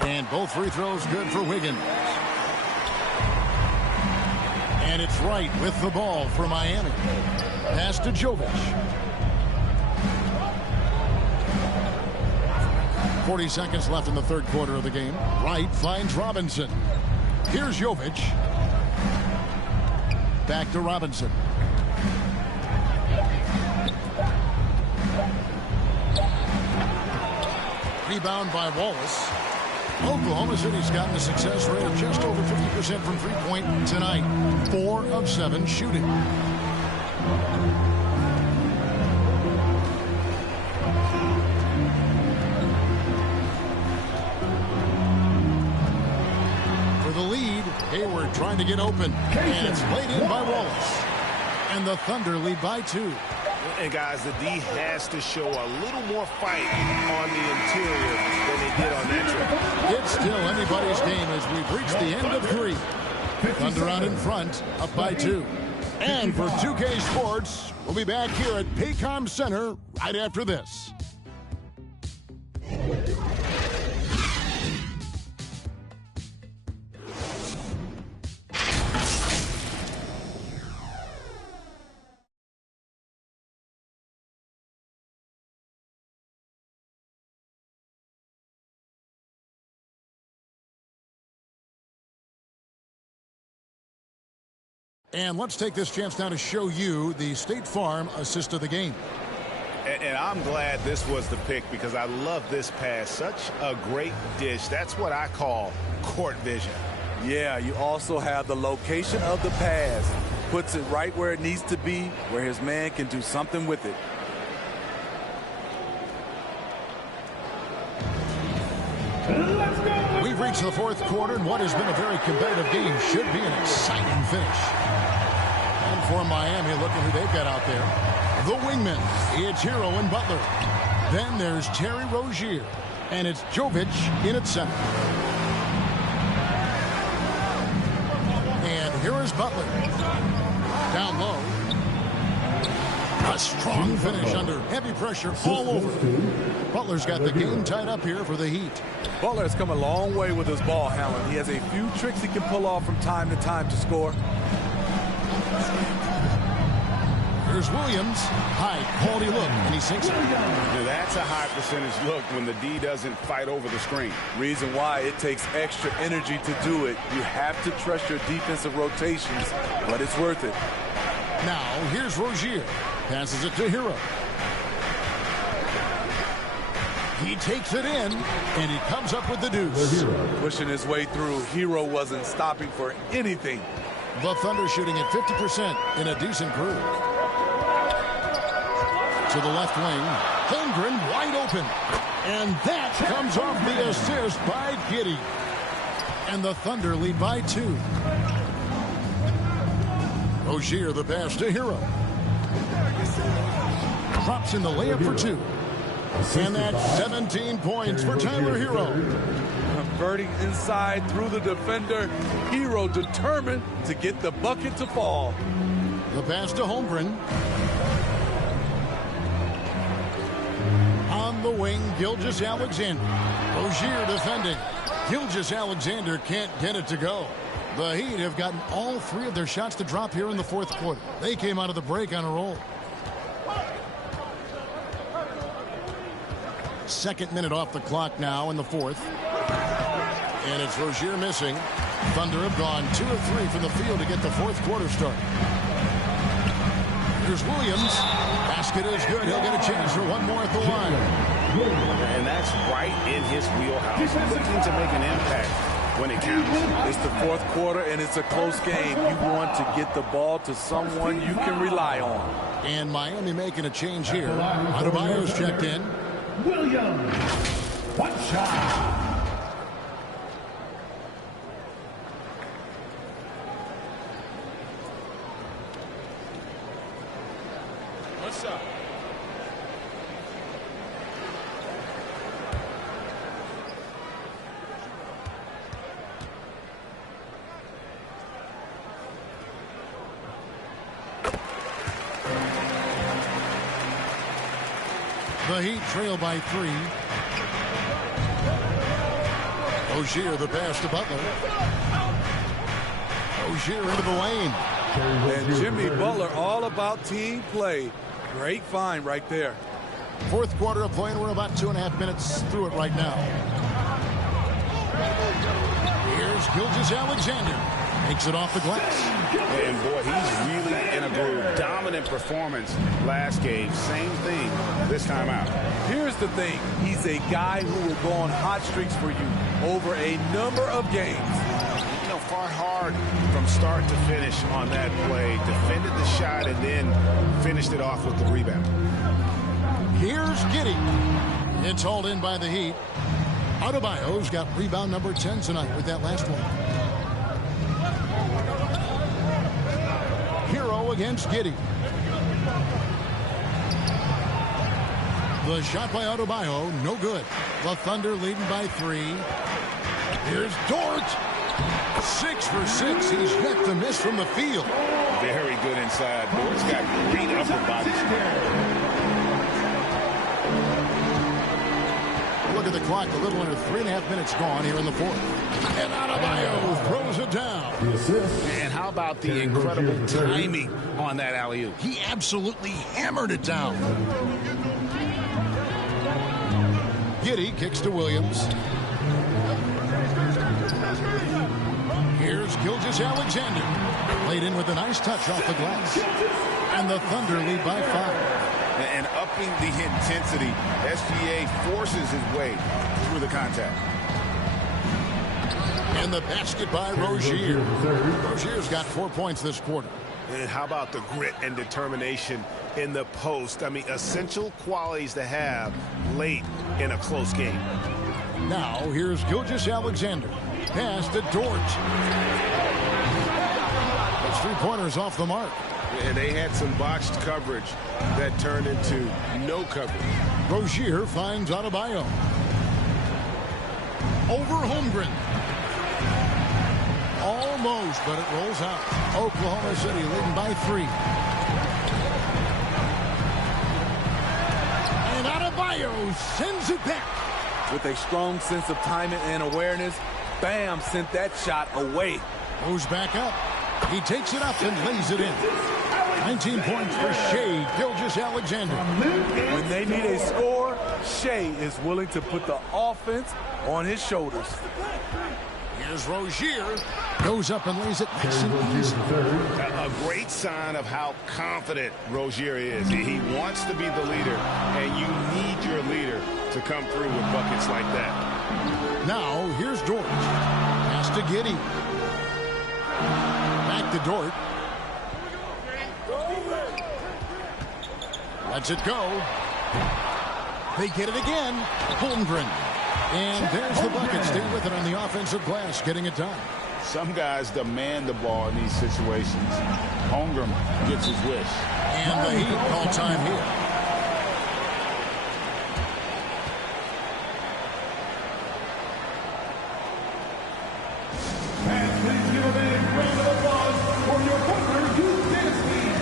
And both free throws good for Wiggins. And it's Wright with the ball for Miami. Pass to Jovic. 40 seconds left in the 3rd quarter of the game. Wright finds Robinson. Here's Jovic. Back to Robinson. Rebound by Wallace. Oklahoma City's gotten a success rate of just over 50% from three-point tonight. 4 of 7 shooting. For the lead, Hayward trying to get open. And it's played in by Wallace. And the Thunder lead by 2. And guys, the D has to show a little more fight on the interior than they did on that trip. It's still anybody's game as we've reached the end of 3. Thunder out in front, up by 2. And for 2K Sports, we'll be back here at Paycom Center right after this. And let's take this chance now to show you the State Farm assist of the game. And I'm glad this was the pick because I love this pass. Such a great dish. That's what I call court vision. Yeah, you also have the location of the pass. Puts it right where it needs to be, where his man can do something with it. We've reached the 4th quarter, and what has been a very competitive game should be an exciting finish. And for Miami, look at who they've got out there. The wingmen, it's Hero and Butler. Then there's Terry Rozier, and it's Jovic in at center. And here is Butler. Down low. A strong finish under heavy pressure all over. Butler's got the game tied up here for the Heat. Butler has come a long way with his ball handling. He has a few tricks he can pull off from time to time to score. Here's Williams. High quality look, and he sinks it. That's a high percentage look when the D doesn't fight over the screen. Reason why it takes extra energy to do it. You have to trust your defensive rotations, but it's worth it. Now, here's Rozier. Passes it to Hero. He takes it in, and he comes up with the deuce. Pushing his way through. Hero wasn't stopping for anything. The Thunder shooting at 50% in a decent group. To the left wing. Holmgren wide open. And that comes off the assist by Giddey. And the Thunder lead by 2. Rozier the pass to Hero. Drops in the layup for 2. And that's 17 points for Tyler Hero. Converting inside through the defender. Hero determined to get the bucket to fall. The pass to Holmgren. On the wing, Gilgeous-Alexander. Rozier defending. Gilgeous-Alexander can't get it to go. The Heat have gotten all 3 of their shots to drop here in the 4th quarter. They came out of the break on a roll. 2nd minute off the clock now in the 4th. And it's Rozier missing. Thunder have gone 2 of 3 from the field to get the fourth quarter started. Here's Williams. Basket is good. He'll get a chance for one more at the line. And that's right in his wheelhouse. Looking to make an impact when it counts. It's the fourth quarter, and it's a close game. You want to get the ball to someone you can rely on. And Miami making a change here. Adebayo's checked in. Williams, one shot. What's up? The Heat trail by 3. Rozier the pass to Butler. Rozier into the lane. And Jimmy Butler all about team play. Great find right there. Fourth quarter of play, and we're about 2.5 minutes through it right now. Here's Gilgeous-Alexander. Makes it off the glass. And boy, he's really in a groove. Dominant performance last game. Same thing this time out. Here's the thing. He's a guy who will go on hot streaks for you over a number of games. You know, fought hard from start to finish on that play. Defended the shot and then finished it off with the rebound. Here's Giddey. It's hauled in by the Heat. Adebayo's got rebound number 10 tonight with that last one. Hero against Giddey. The shot by Adebayo, no good. The Thunder leading by 3. Here's Dort. 6 for 6. He's yet to miss from the field. Very good inside. Dort's got great upper body strength. Look at the clock. A little under 3.5 minutes gone here in the fourth. And Adebayo throws it down. And how about the incredible timing on that alley-oop? He absolutely hammered it down. Giddey kicks to Williams. Here's Gilgeous-Alexander. Played in with a nice touch off the glass. And the Thunder lead by 5. And upping the intensity, SGA forces his way through the contact. And the basket by Rozier. Rozier's got 4 points this quarter. And how about the grit and determination in the post? I mean, essential qualities to have late in a close game. Now, here's Gilgeous-Alexander. Pass to Dort. Those 3-pointers off the mark. And they had some botched coverage that turned into no coverage. Rozier finds Adebayo. Over Holmgren. Almost, but it rolls out. Oklahoma City leading by 3. And Adebayo sends it back. With a strong sense of timing and awareness, Bam sent that shot away. Goes back up. He takes it up and lays it in. 19 points for Shai Gilgeous-Alexander. When they need a score, Shai is willing to put the offense on his shoulders. Here's Rozier. Goes up and lays it nice and easy. A great sign of how confident Rozier is. He wants to be the leader, and you need your leader to come through with buckets like that. Now, here's Dort. Pass to Giddey. Back to Dort. Lets it go. They get it again. Holmgren. And there's the bucket. Stay with it on the offensive glass, getting it done. Some guys demand the ball in these situations. Holmgren gets his wish. And the Heat call time here. And please give a big round of applause for your Thunder Youth Dance Team.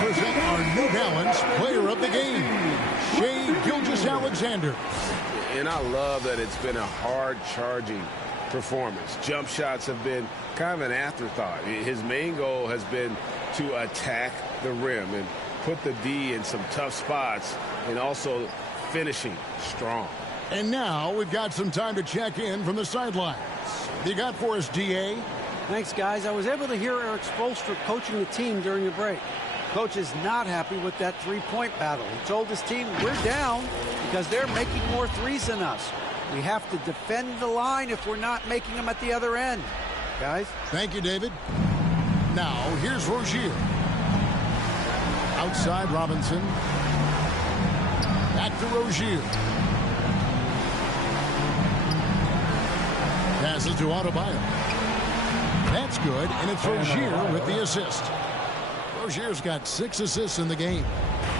present our New Balance Player of the Game, Shai Gilgeous-Alexander. And I love that it's been a hard-charging performance. Jump shots have been kind of an afterthought. His main goal has been to attack the rim and put the D in some tough spots and also finishing strong. And now we've got some time to check in from the sidelines. What you got for us, DA? Thanks, guys. I was able to hear Eric Spoelstra coaching the team during the break. Coach is not happy with that three-point battle. He told his team, we're down because they're making more threes than us. We have to defend the line if we're not making them at the other end. Guys? Thank you, David. Now, here's Rozier. Outside Robinson. Back to Rozier. Passes to Adebayo. That's good, and it's Rozier with the assist. Rozier's got 6 assists in the game.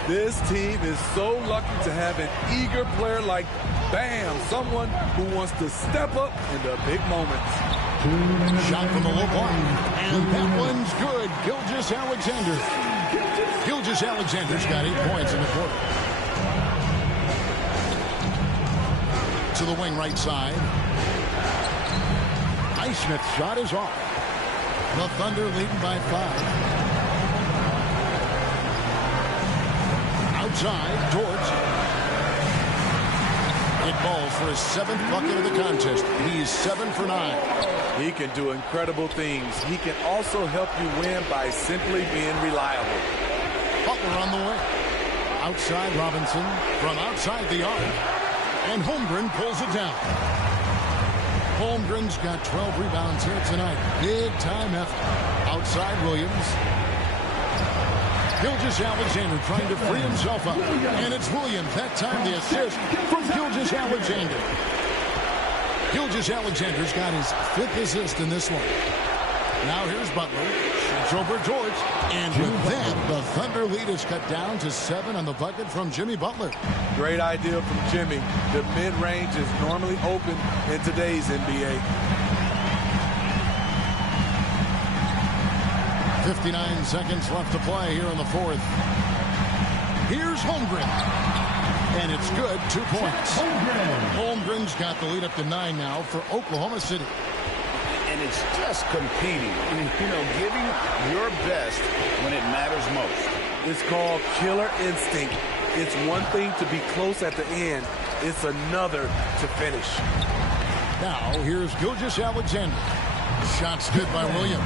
This team is so lucky to have an eager player like Bam, someone who wants to step up in the big moments. Shot from the low block, and that one's good. Gilgeous-Alexander. Gilgeous-Alexander's got 8 points in the quarter. To the wing right side. Highsmith's shot is off. The Thunder leading by 5. Outside, Dort. It falls for his 7th bucket of the contest. He's 7 for 9. He can do incredible things. He can also help you win by simply being reliable. Butler on the way. Outside Robinson from outside the arc. And Holmgren pulls it down. Holmgren's got 12 rebounds here tonight. Big time effort. Outside Williams. Gilgeous-Alexander trying to free himself up. And it's Williams. That time the assist from Gilgeous-Alexander. Gilgeous-Alexander's got his 5th assist in this one. Now here's Butler. Shoots over George. And with that, the Thunder lead is cut down to 7 on the bucket from Jimmy Butler. Great idea from Jimmy. The mid-range is normally open in today's NBA. 59 seconds left to play here in the 4th. Here's Holmgren. And it's good, 2 points. Holmgren's got the lead up to 9 now for Oklahoma City. And it's just competing. You know, giving your best when it matters most. It's called killer instinct. It's one thing to be close at the end. It's another to finish. Now, here's Gilgeous-Alexander. Shot's good by Williams.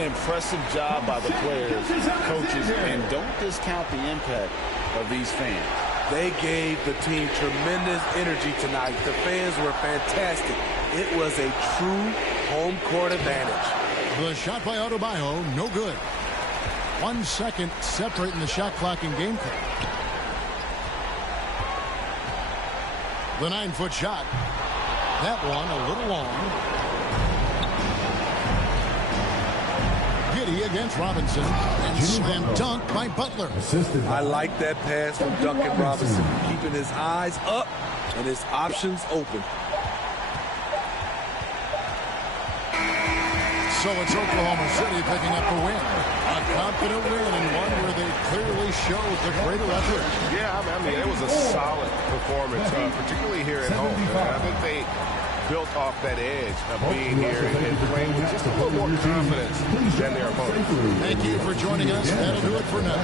Impressive job by the players, coaches, and don't discount the impact of these fans. They gave the team tremendous energy tonight. The fans were fantastic. It was a true home court advantage. The shot by Adebayo, no good. 1 second separating the shot clock and game clock. The 9-foot shot. That one a little long. Giddy against Robinson. And slam dunk by Butler. I like that pass from Duncan Robinson. Keeping his eyes up and his options open. So it's Oklahoma City picking up the win. A confident win and one where they clearly showed the greater effort. Yeah, I mean, it was a solid performance, particularly here at home. I think they built off that edge of being here and playing with just a little more confidence than their opponents. Thank you for joining us. That'll do it for now.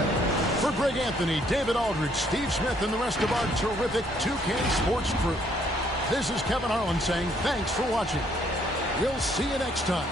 For Greg Anthony, David Aldridge, Steve Smith, and the rest of our terrific 2K Sports crew, this is Kevin Harlan saying thanks for watching. We'll see you next time.